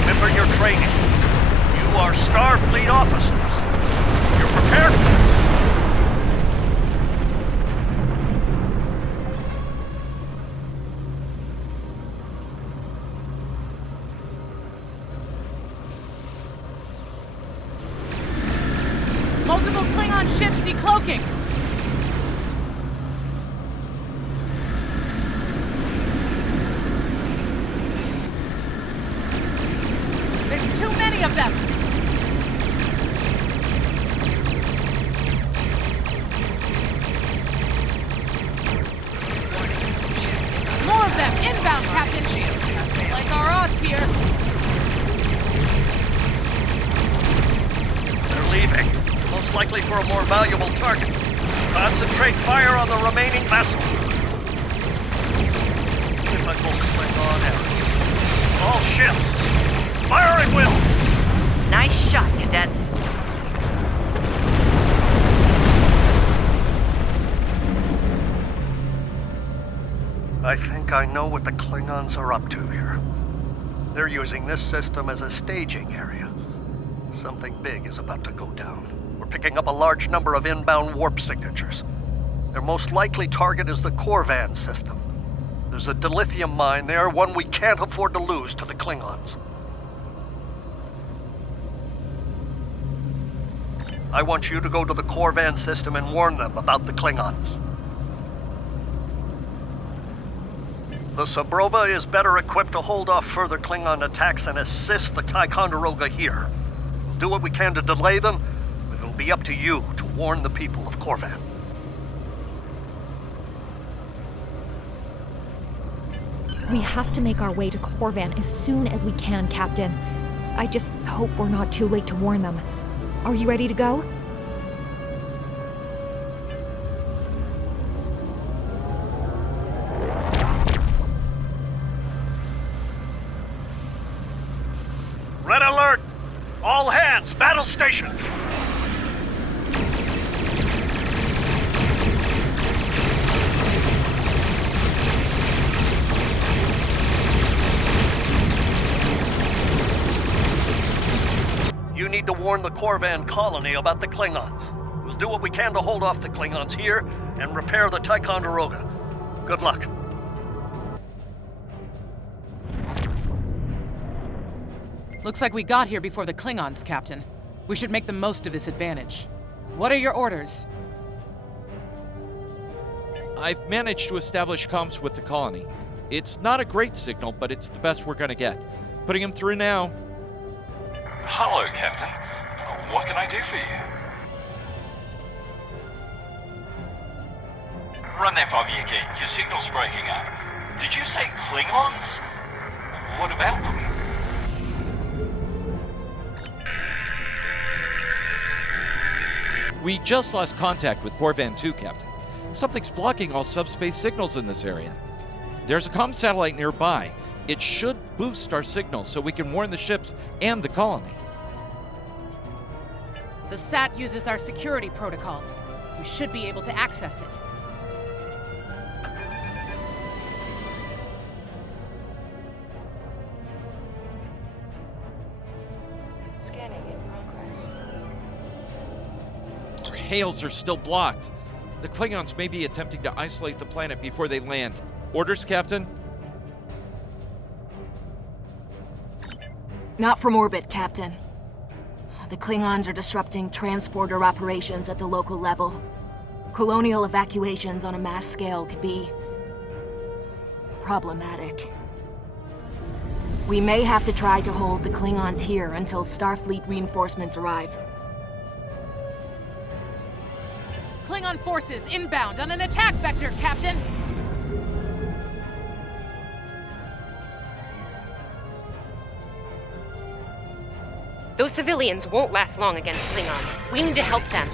Remember your training. You are Starfleet officers. You're prepared for this. Multiple Klingon ships decloaking! There's too many of them! More of them! Inbound, Captain! Like our odds here! They're leaving. Most likely for a more valuable target. Concentrate fire on the remaining vessel. Typical Klingon error. All ships, fire at will! Nice shot, cadets. I think I know what the Klingons are up to here. They're using this system as a staging area. Something big is about to go down. We're picking up a large number of inbound warp signatures. Their most likely target is the Corwin system. There's a dilithium mine there, one we can't afford to lose to the Klingons. I want you to go to the Corwin system and warn them about the Klingons. The Sabrova is better equipped to hold off further Klingon attacks and assist the Ticonderoga here. We'll do what we can to delay them, but it'll be up to you to warn the people of Corwin. We have to make our way to Corwin as soon as we can, Captain. I just hope we're not too late to warn them. Are you ready to go? Red alert! All hands, battle stations! You need to warn the Corwin colony about the Klingons. We'll do what we can to hold off the Klingons here and repair the Ticonderoga. Good luck. Looks like we got here before the Klingons, Captain. We should make the most of this advantage. What are your orders? I've managed to establish comms with the colony. It's not a great signal, but it's the best we're gonna get. Putting him through now. Hello, Captain. What can I do for you? Run that by me again. Your signal's breaking up. Did you say Klingons? What about them? We just lost contact with Corwin 2, Captain. Something's blocking all subspace signals in this area. There's a comm satellite nearby. It should boost our signal so we can warn the ships and the colony. The SAT uses our security protocols. We should be able to access it. Scanning in progress. Our hails are still blocked. The Klingons may be attempting to isolate the planet before they land. Orders, Captain? Not from orbit, Captain. The Klingons are disrupting transporter operations at the local level. Colonial evacuations on a mass scale could be problematic. We may have to try to hold the Klingons here until Starfleet reinforcements arrive. Klingon forces inbound on an attack vector, Captain! Those civilians won't last long against Klingons. We need to help them.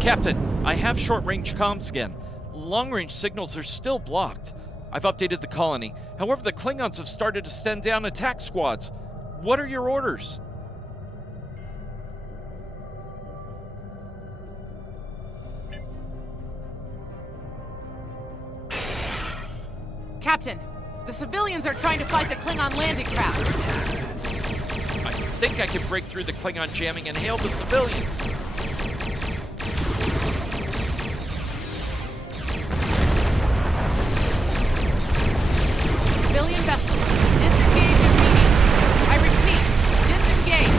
Captain, I have short-range comms again. Long-range signals are still blocked. I've updated the colony. However, the Klingons have started to send down attack squads. What are your orders? Captain, the civilians are trying to fight the Klingon landing craft. I think I can break through the Klingon jamming and hail the civilians. Civilian vessels, disengage immediately. I repeat, disengage.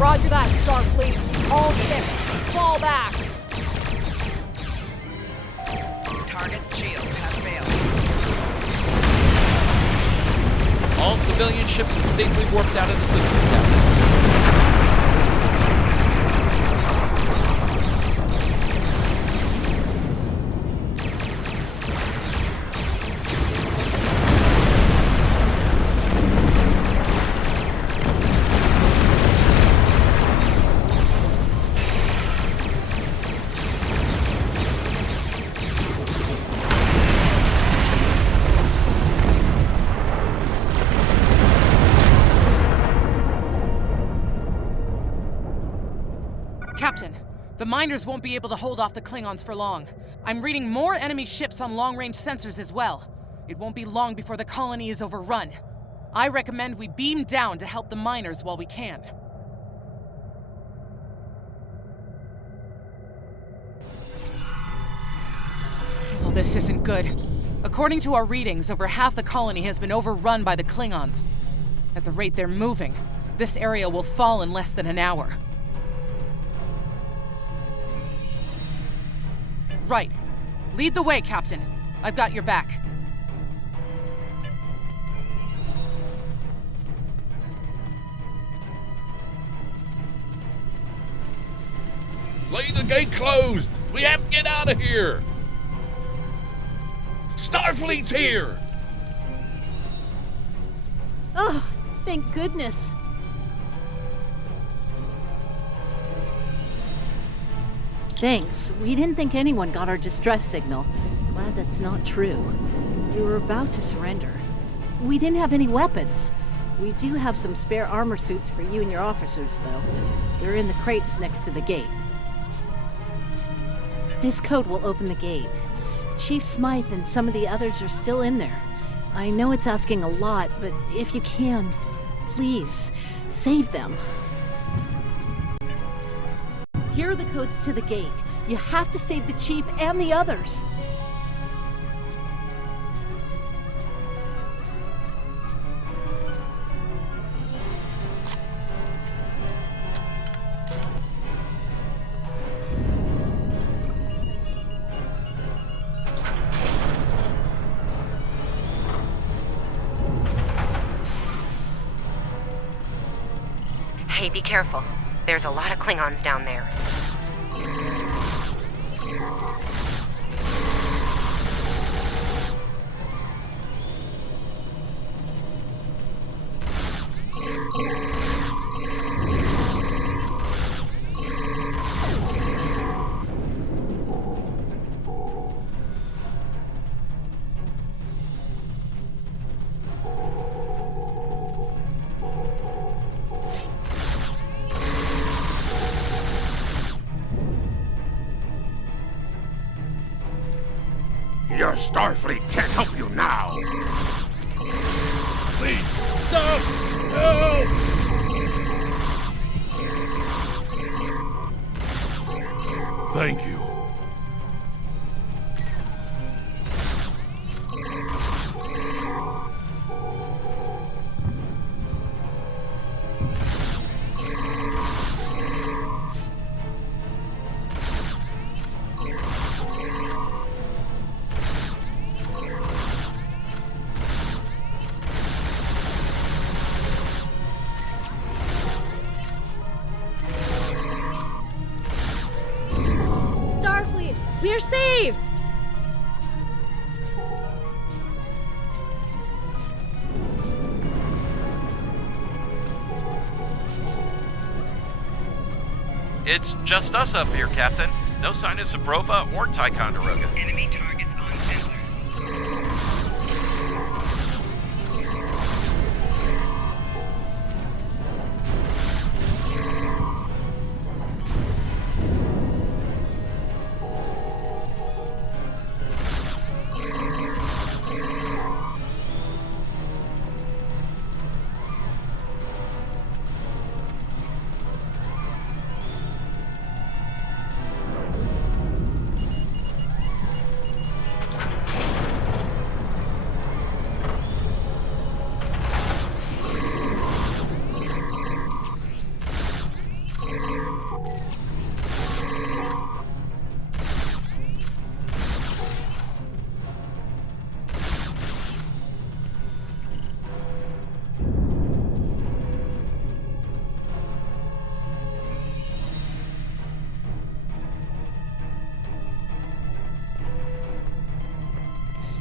Roger that, Starfleet. All ships, fall back. Target's shield has failed. All civilian ships have safely warped out of the system, Captain. Captain, the miners won't be able to hold off the Klingons for long. I'm reading more enemy ships on long-range sensors as well. It won't be long before the colony is overrun. I recommend we beam down to help the miners while we can. Oh, this isn't good. According to our readings, over half the colony has been overrun by the Klingons. At the rate they're moving, this area will fall in less than an hour. Right. Lead the way, Captain. I've got your back. Leave the gate closed! We have to get out of here! Starfleet's here! Oh, thank goodness. Thanks. We didn't think anyone got our distress signal. Glad that's not true. We were about to surrender. We didn't have any weapons. We do have some spare armor suits for you and your officers, though. They're in the crates next to the gate. This code will open the gate. Chief Smythe and some of the others are still in there. I know it's asking a lot, but if you can, please, save them. Here are the codes to the gate. You have to save the Chief and the others. Hey, be careful. There's a lot of Klingons down there. Your Starfleet can't help you now. Please, stop! Help! Thank you. We're saved! It's just us up here, Captain. No sign of Sylvia or Ticonderoga. Enemy targets on sensor.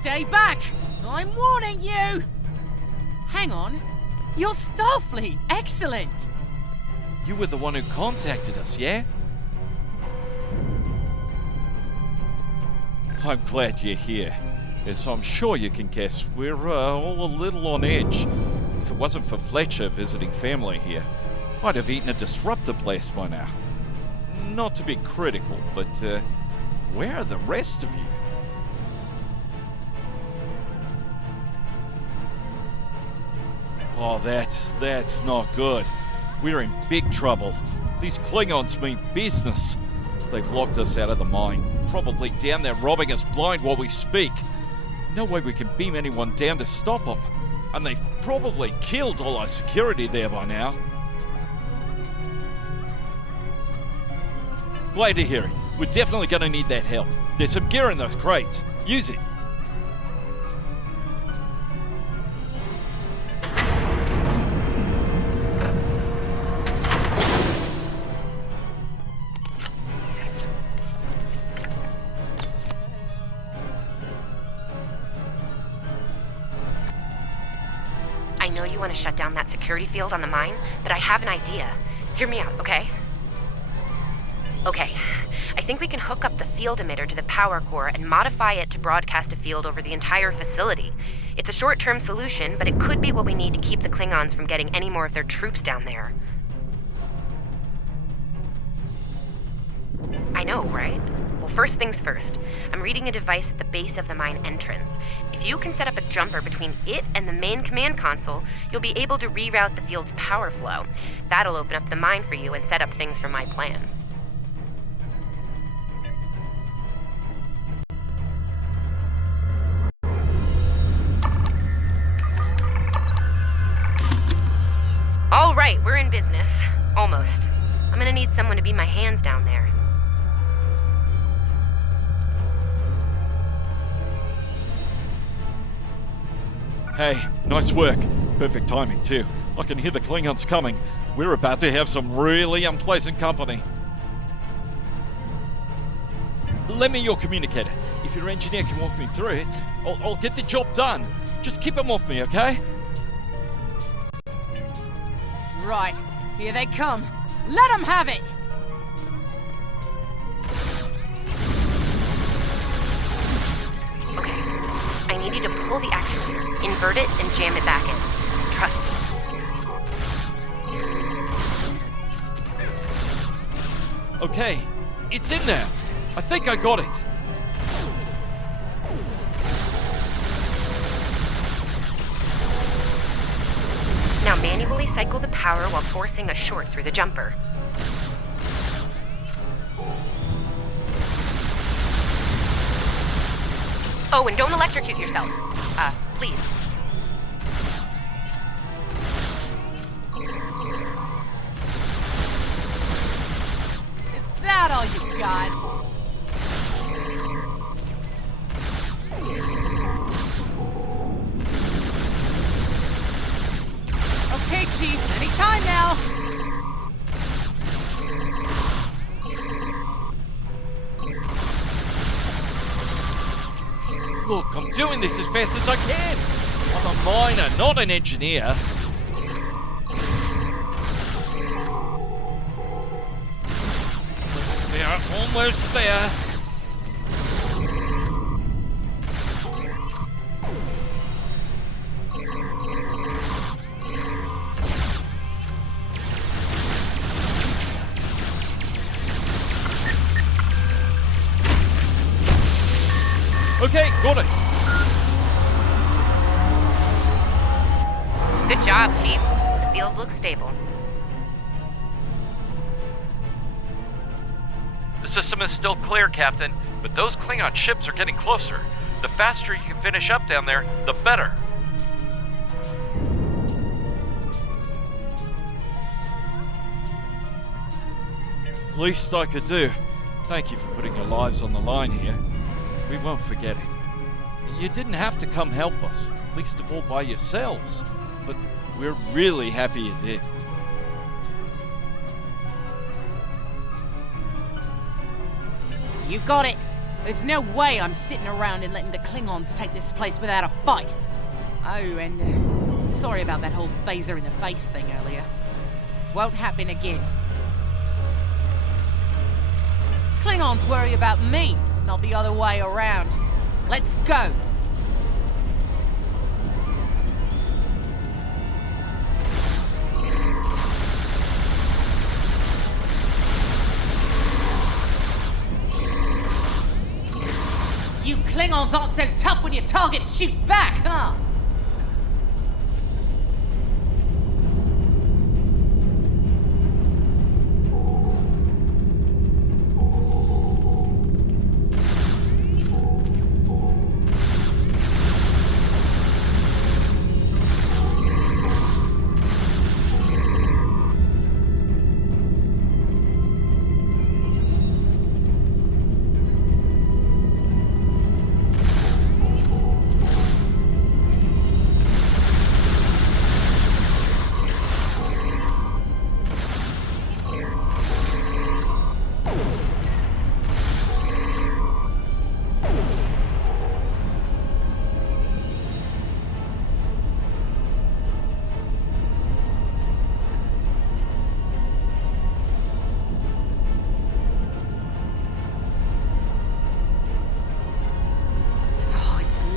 Stay back! I'm warning you! Hang on. You're Starfleet! Excellent! You were the one who contacted us, yeah? I'm glad you're here. As I'm sure you can guess, we're all a little on edge. If it wasn't for Fletcher visiting family here, I'd have eaten a disruptor blast by now. Not to be critical, but where are the rest of you? Oh, that's not good. We're in big trouble. These Klingons mean business. They've locked us out of the mine, probably down there robbing us blind while we speak. No way we can beam anyone down to stop them. And they've probably killed all our security there by now. Glad to hear it. We're definitely going to need that help. There's some gear in those crates. Use it. I know you want to shut down that security field on the mine, but I have an idea. Hear me out, okay? Okay, I think we can hook up the field emitter to the power core and modify it to broadcast a field over the entire facility. It's a short-term solution, but it could be what we need to keep the Klingons from getting any more of their troops down there. I know, right? Well, first things first. I'm reading a device at the base of the mine entrance. If you can set up a jumper between it and the main command console, you'll be able to reroute the field's power flow. That'll open up the mine for you and set up things for my plan. All right, we're in business. Almost. I'm gonna need someone to be my hands down there. Hey, nice work. Perfect timing, too. I can hear the Klingons coming. We're about to have some really unpleasant company. Lend me your communicator. If your engineer can walk me through it, I'll get the job done. Just keep them off me, okay? Right, here they come. Let them have it! Okay, I need you to pull the actuator, invert it, and jam it back in. Trust me. Okay, it's in there. I think I got it. Now manually cycle the power while forcing a short through the jumper. Oh, and don't electrocute yourself. Please. Is that all you got? Okay, Chief, anytime now. Look, I'm doing this as fast as I can. I'm a miner, not an engineer. Almost there, almost there. Okay, got it. Good job, Chief. The field looks stable. The system is still clear, Captain, but those Klingon ships are getting closer. The faster you can finish up down there, the better. Least I could do. Thank you for putting your lives on the line here. We won't forget it. You didn't have to come help us, least of all by yourselves, but we're really happy you did. You got it. There's no way I'm sitting around and letting the Klingons take this place without a fight. Oh, and sorry about that whole phaser in the face thing earlier. Won't happen again. Klingons worry about me, not the other way around. Let's go. You Klingons aren't so tough when your targets shoot back, huh?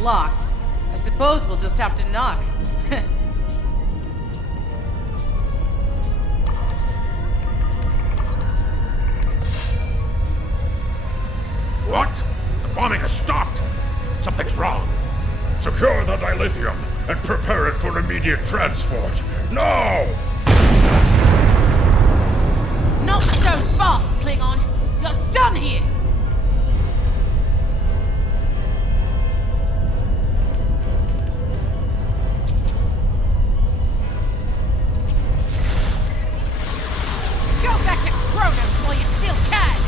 locked. I suppose we'll just have to knock. What? The bombing has stopped! Something's wrong. Secure the dilithium and prepare it for immediate transport. Now! Not so fast, Klingon! You're done here! Go back to Kronos while you still can!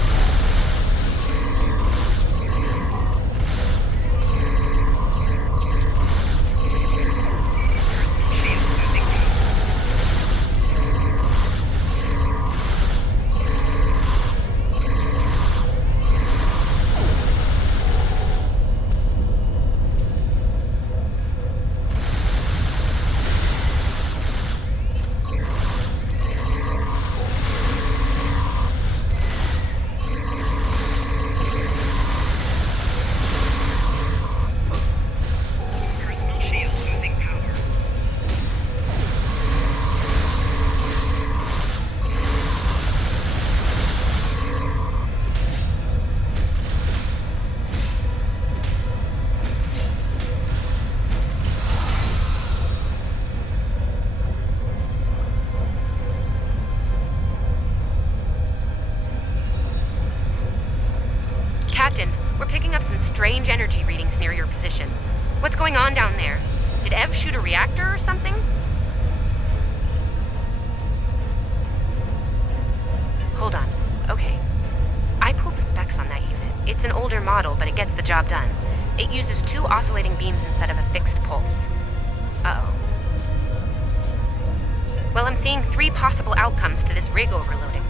Captain, we're picking up some strange energy readings near your position. What's going on down there? Did Ev shoot a reactor or something? Hold on. Okay. I pulled the specs on that unit. It's an older model, but it gets the job done. It uses 2 oscillating beams instead of a fixed pulse. Uh-oh. Well, I'm seeing 3 possible outcomes to this rig overloading.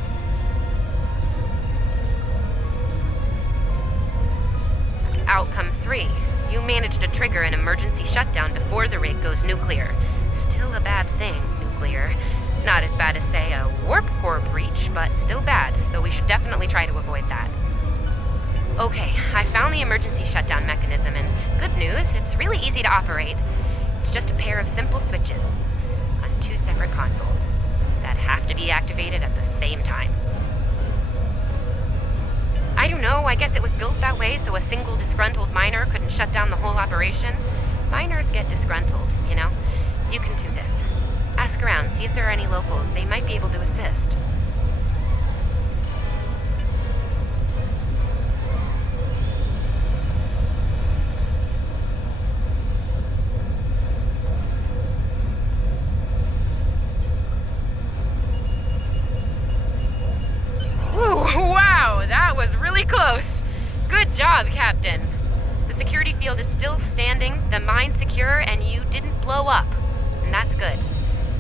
Outcome 3. You managed to trigger an emergency shutdown before the rig goes nuclear. Still a bad thing, nuclear. Not as bad as, say, a warp core breach, but still bad, so we should definitely try to avoid that. Okay, I found the emergency shutdown mechanism, and good news, it's really easy to operate. It's just a pair of simple switches on 2 separate consoles that have to be activated at the same time. I don't know, I guess it was built that way so a single disgruntled miner couldn't shut down the whole operation. Miners get disgruntled, you know? You can do this. Ask around, see if there are any locals. They might be able to assist. That was really close. Good job, Captain. The security field is still standing, the mine's secure, and you didn't blow up. And that's good.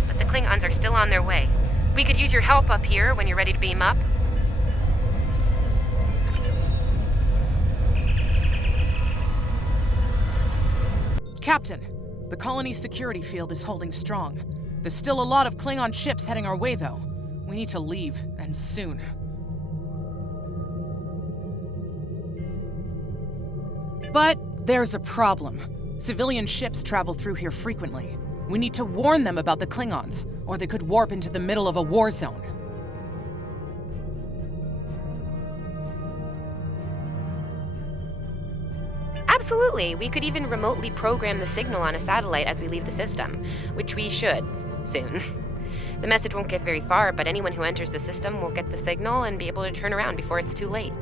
But the Klingons are still on their way. We could use your help up here when you're ready to beam up. Captain, the colony's security field is holding strong. There's still a lot of Klingon ships heading our way, though. We need to leave, and soon. But there's a problem. Civilian ships travel through here frequently. We need to warn them about the Klingons, or they could warp into the middle of a war zone. Absolutely. We could even remotely program the signal on a satellite as we leave the system, which we should, soon. The message won't get very far, but anyone who enters the system will get the signal and be able to turn around before it's too late.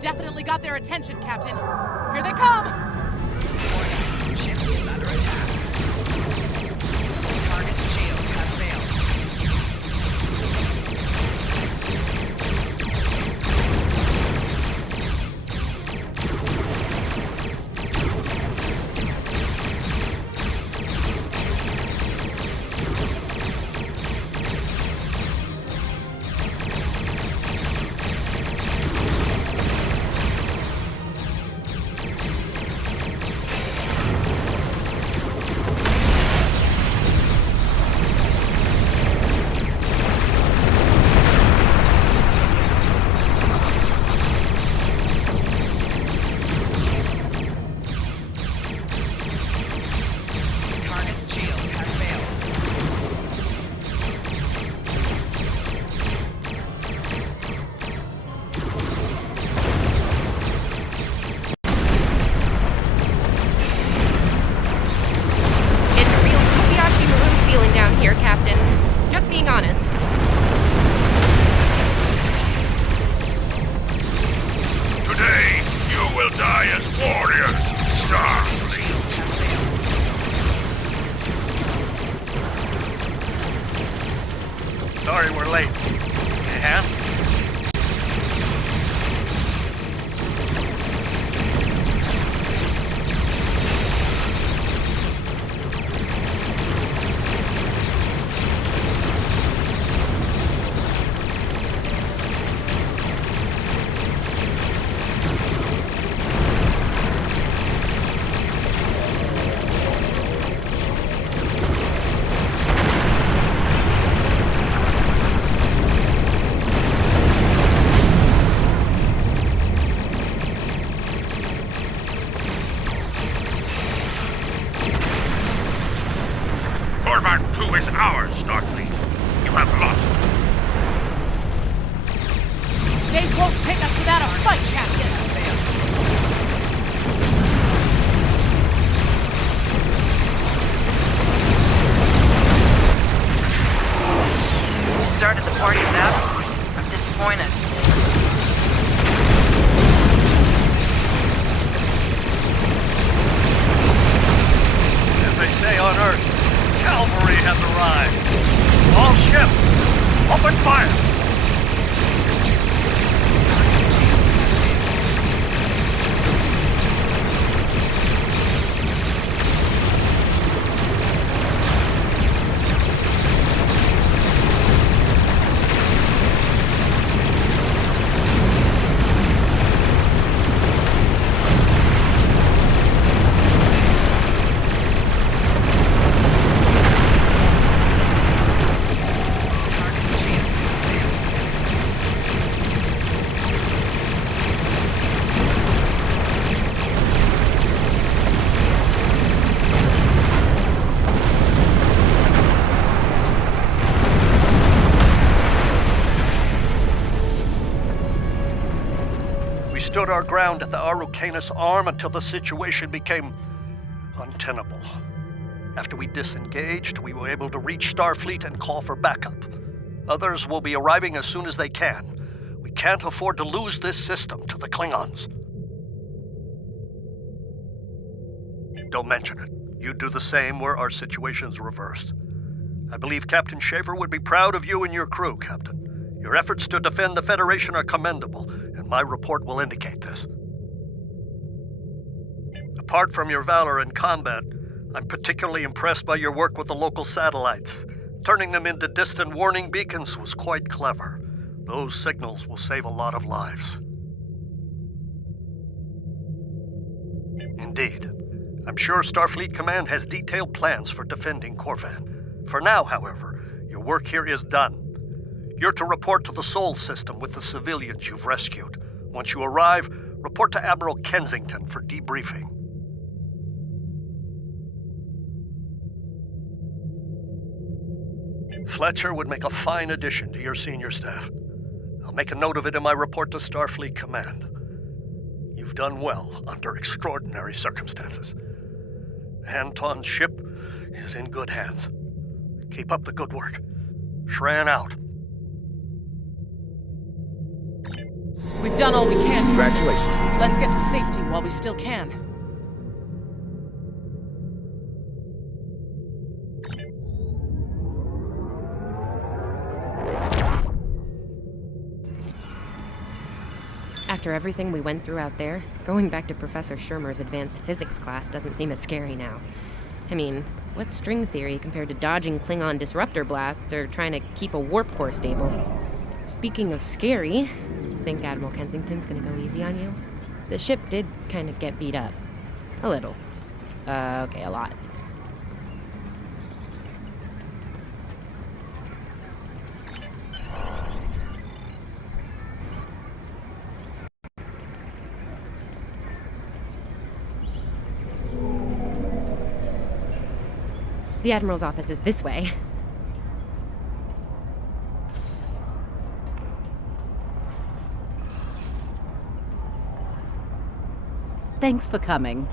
Definitely got their attention, Captain. Here they come! Ship is under attack. Target shield has failed. die as warriors, Starfleet. Sorry we're late. Need a hand? Format 2 is ours, Starfleet. You have lost. They won't take us without a fight, Captain! We started the party without us. I'm disappointed. As they say on Earth, cavalry has arrived. All ships, open fire! Stood our ground at the Araucanus Arm until the situation became untenable. After we disengaged, we were able to reach Starfleet and call for backup. Others will be arriving as soon as they can. We can't afford to lose this system to the Klingons. Don't mention it. You do the same where our situation's reversed. I believe Captain Schaefer would be proud of you and your crew, Captain. Your efforts to defend the Federation are commendable, and my report will indicate this. Apart from your valor in combat, I'm particularly impressed by your work with the local satellites. Turning them into distant warning beacons was quite clever. Those signals will save a lot of lives. Indeed. I'm sure Starfleet Command has detailed plans for defending Corvan. For now, however, your work here is done. You're to report to the Sol system with the civilians you've rescued. Once you arrive, report to Admiral Kensington for debriefing. Fletcher would make a fine addition to your senior staff. I'll make a note of it in my report to Starfleet Command. You've done well under extraordinary circumstances. Anton's ship is in good hands. Keep up the good work. Shran out. We've done all we can. Congratulations. Let's get to safety while we still can. After everything we went through out there, going back to Professor Shermer's advanced physics class doesn't seem as scary now. I mean, what's string theory compared to dodging Klingon disruptor blasts or trying to keep a warp core stable? Speaking of scary, think Admiral Kensington's gonna go easy on you? The ship did kind of get beat up. A little. Okay, a lot. The Admiral's office is this way. Thanks for coming.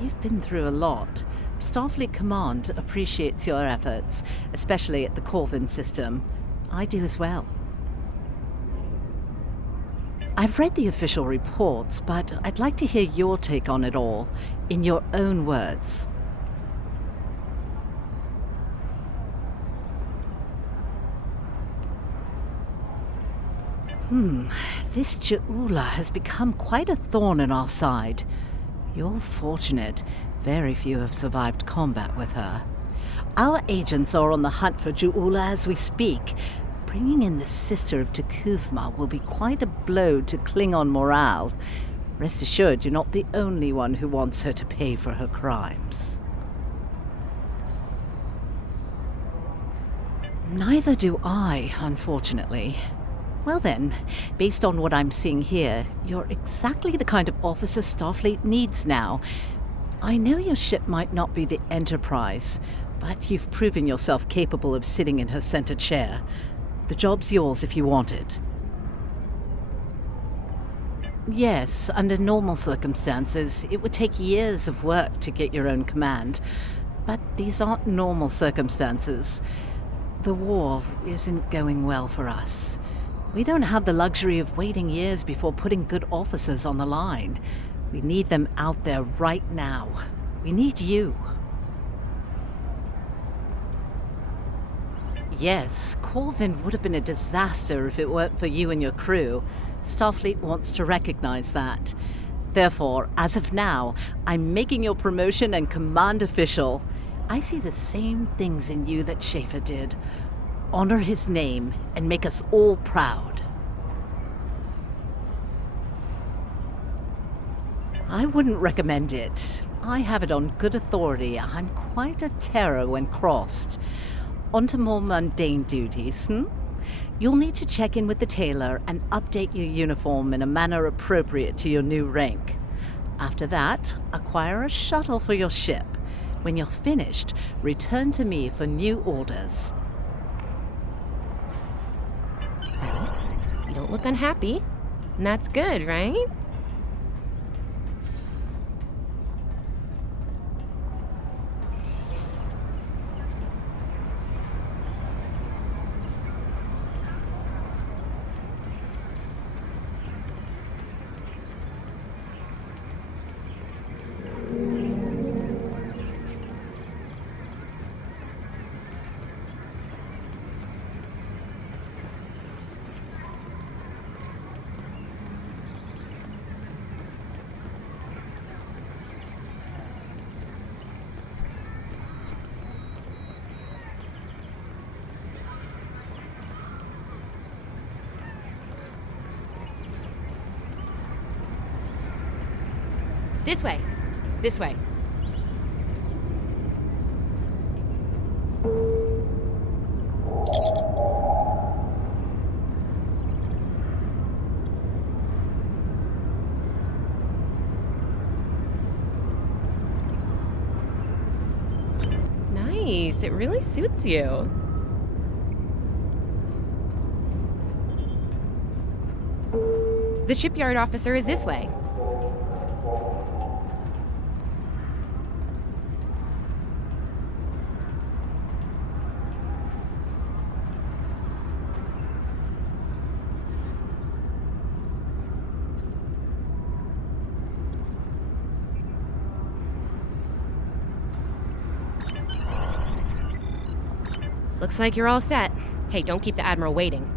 You've been through a lot. Starfleet Command appreciates your efforts, especially at the Corwin system. I do as well. I've read the official reports, but I'd like to hear your take on it all, in your own words. This Ju'ula has become quite a thorn in our side. You're fortunate. Very few have survived combat with her. Our agents are on the hunt for Ju'ula as we speak. Bringing in the sister of T'Kuvma will be quite a blow to Klingon morale. Rest assured, you're not the only one who wants her to pay for her crimes. Neither do I, unfortunately. Well then, based on what I'm seeing here, you're exactly the kind of officer Starfleet needs now. I know your ship might not be the Enterprise, but you've proven yourself capable of sitting in her center chair. The job's yours if you want it. Yes, under normal circumstances, it would take years of work to get your own command. But these aren't normal circumstances. The war isn't going well for us. We don't have the luxury of waiting years before putting good officers on the line. We need them out there right now. We need you. Yes, Corwin would have been a disaster if it weren't for you and your crew. Starfleet wants to recognize that. Therefore, as of now, I'm making your promotion and command official. I see the same things in you that Schaefer did. Honor his name and make us all proud. I wouldn't recommend it. I have it on good authority. I'm quite a terror when crossed. On to more mundane duties, You'll need to check in with the tailor and update your uniform in a manner appropriate to your new rank. After that, acquire a shuttle for your ship. When you're finished, return to me for new orders. You don't look unhappy. And that's good, right? This way. This way. Nice. It really suits you. The shipyard officer is this way. Looks like you're all set. Hey, don't keep the Admiral waiting.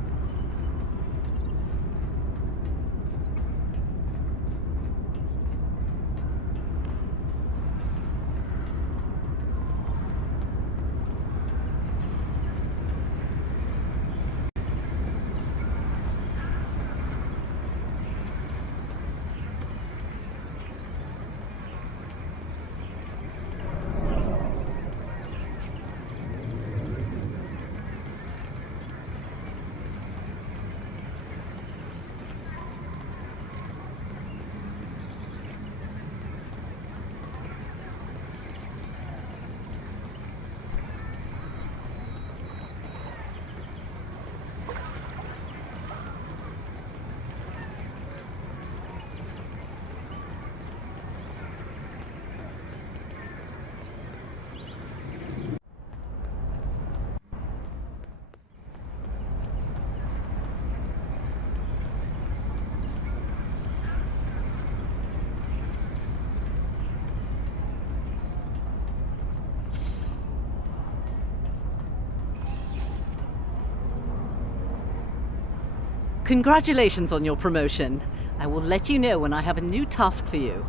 Congratulations on your promotion. I will let you know when I have a new task for you.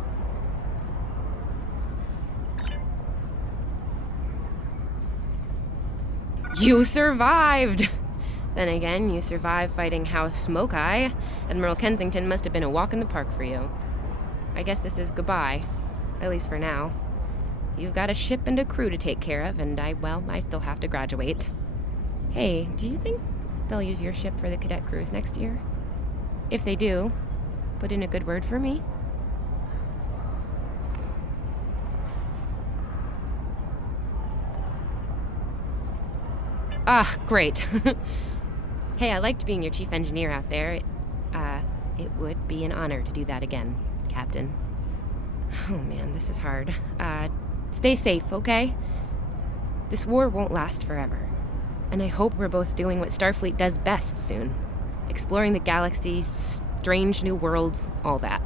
You survived! Then again, you survived fighting House Smoke-Eye. Admiral Kensington must have been a walk in the park for you. I guess this is goodbye. At least for now. You've got a ship and a crew to take care of, and I still have to graduate. Hey, do you think they'll use your ship for the cadet cruise next year? If they do, put in a good word for me. Ah, great. Hey, I liked being your chief engineer out there. It would be an honor to do that again, Captain. Oh man, this is hard. Stay safe, okay? This war won't last forever. And I hope we're both doing what Starfleet does best soon. Exploring the galaxy, strange new worlds, all that.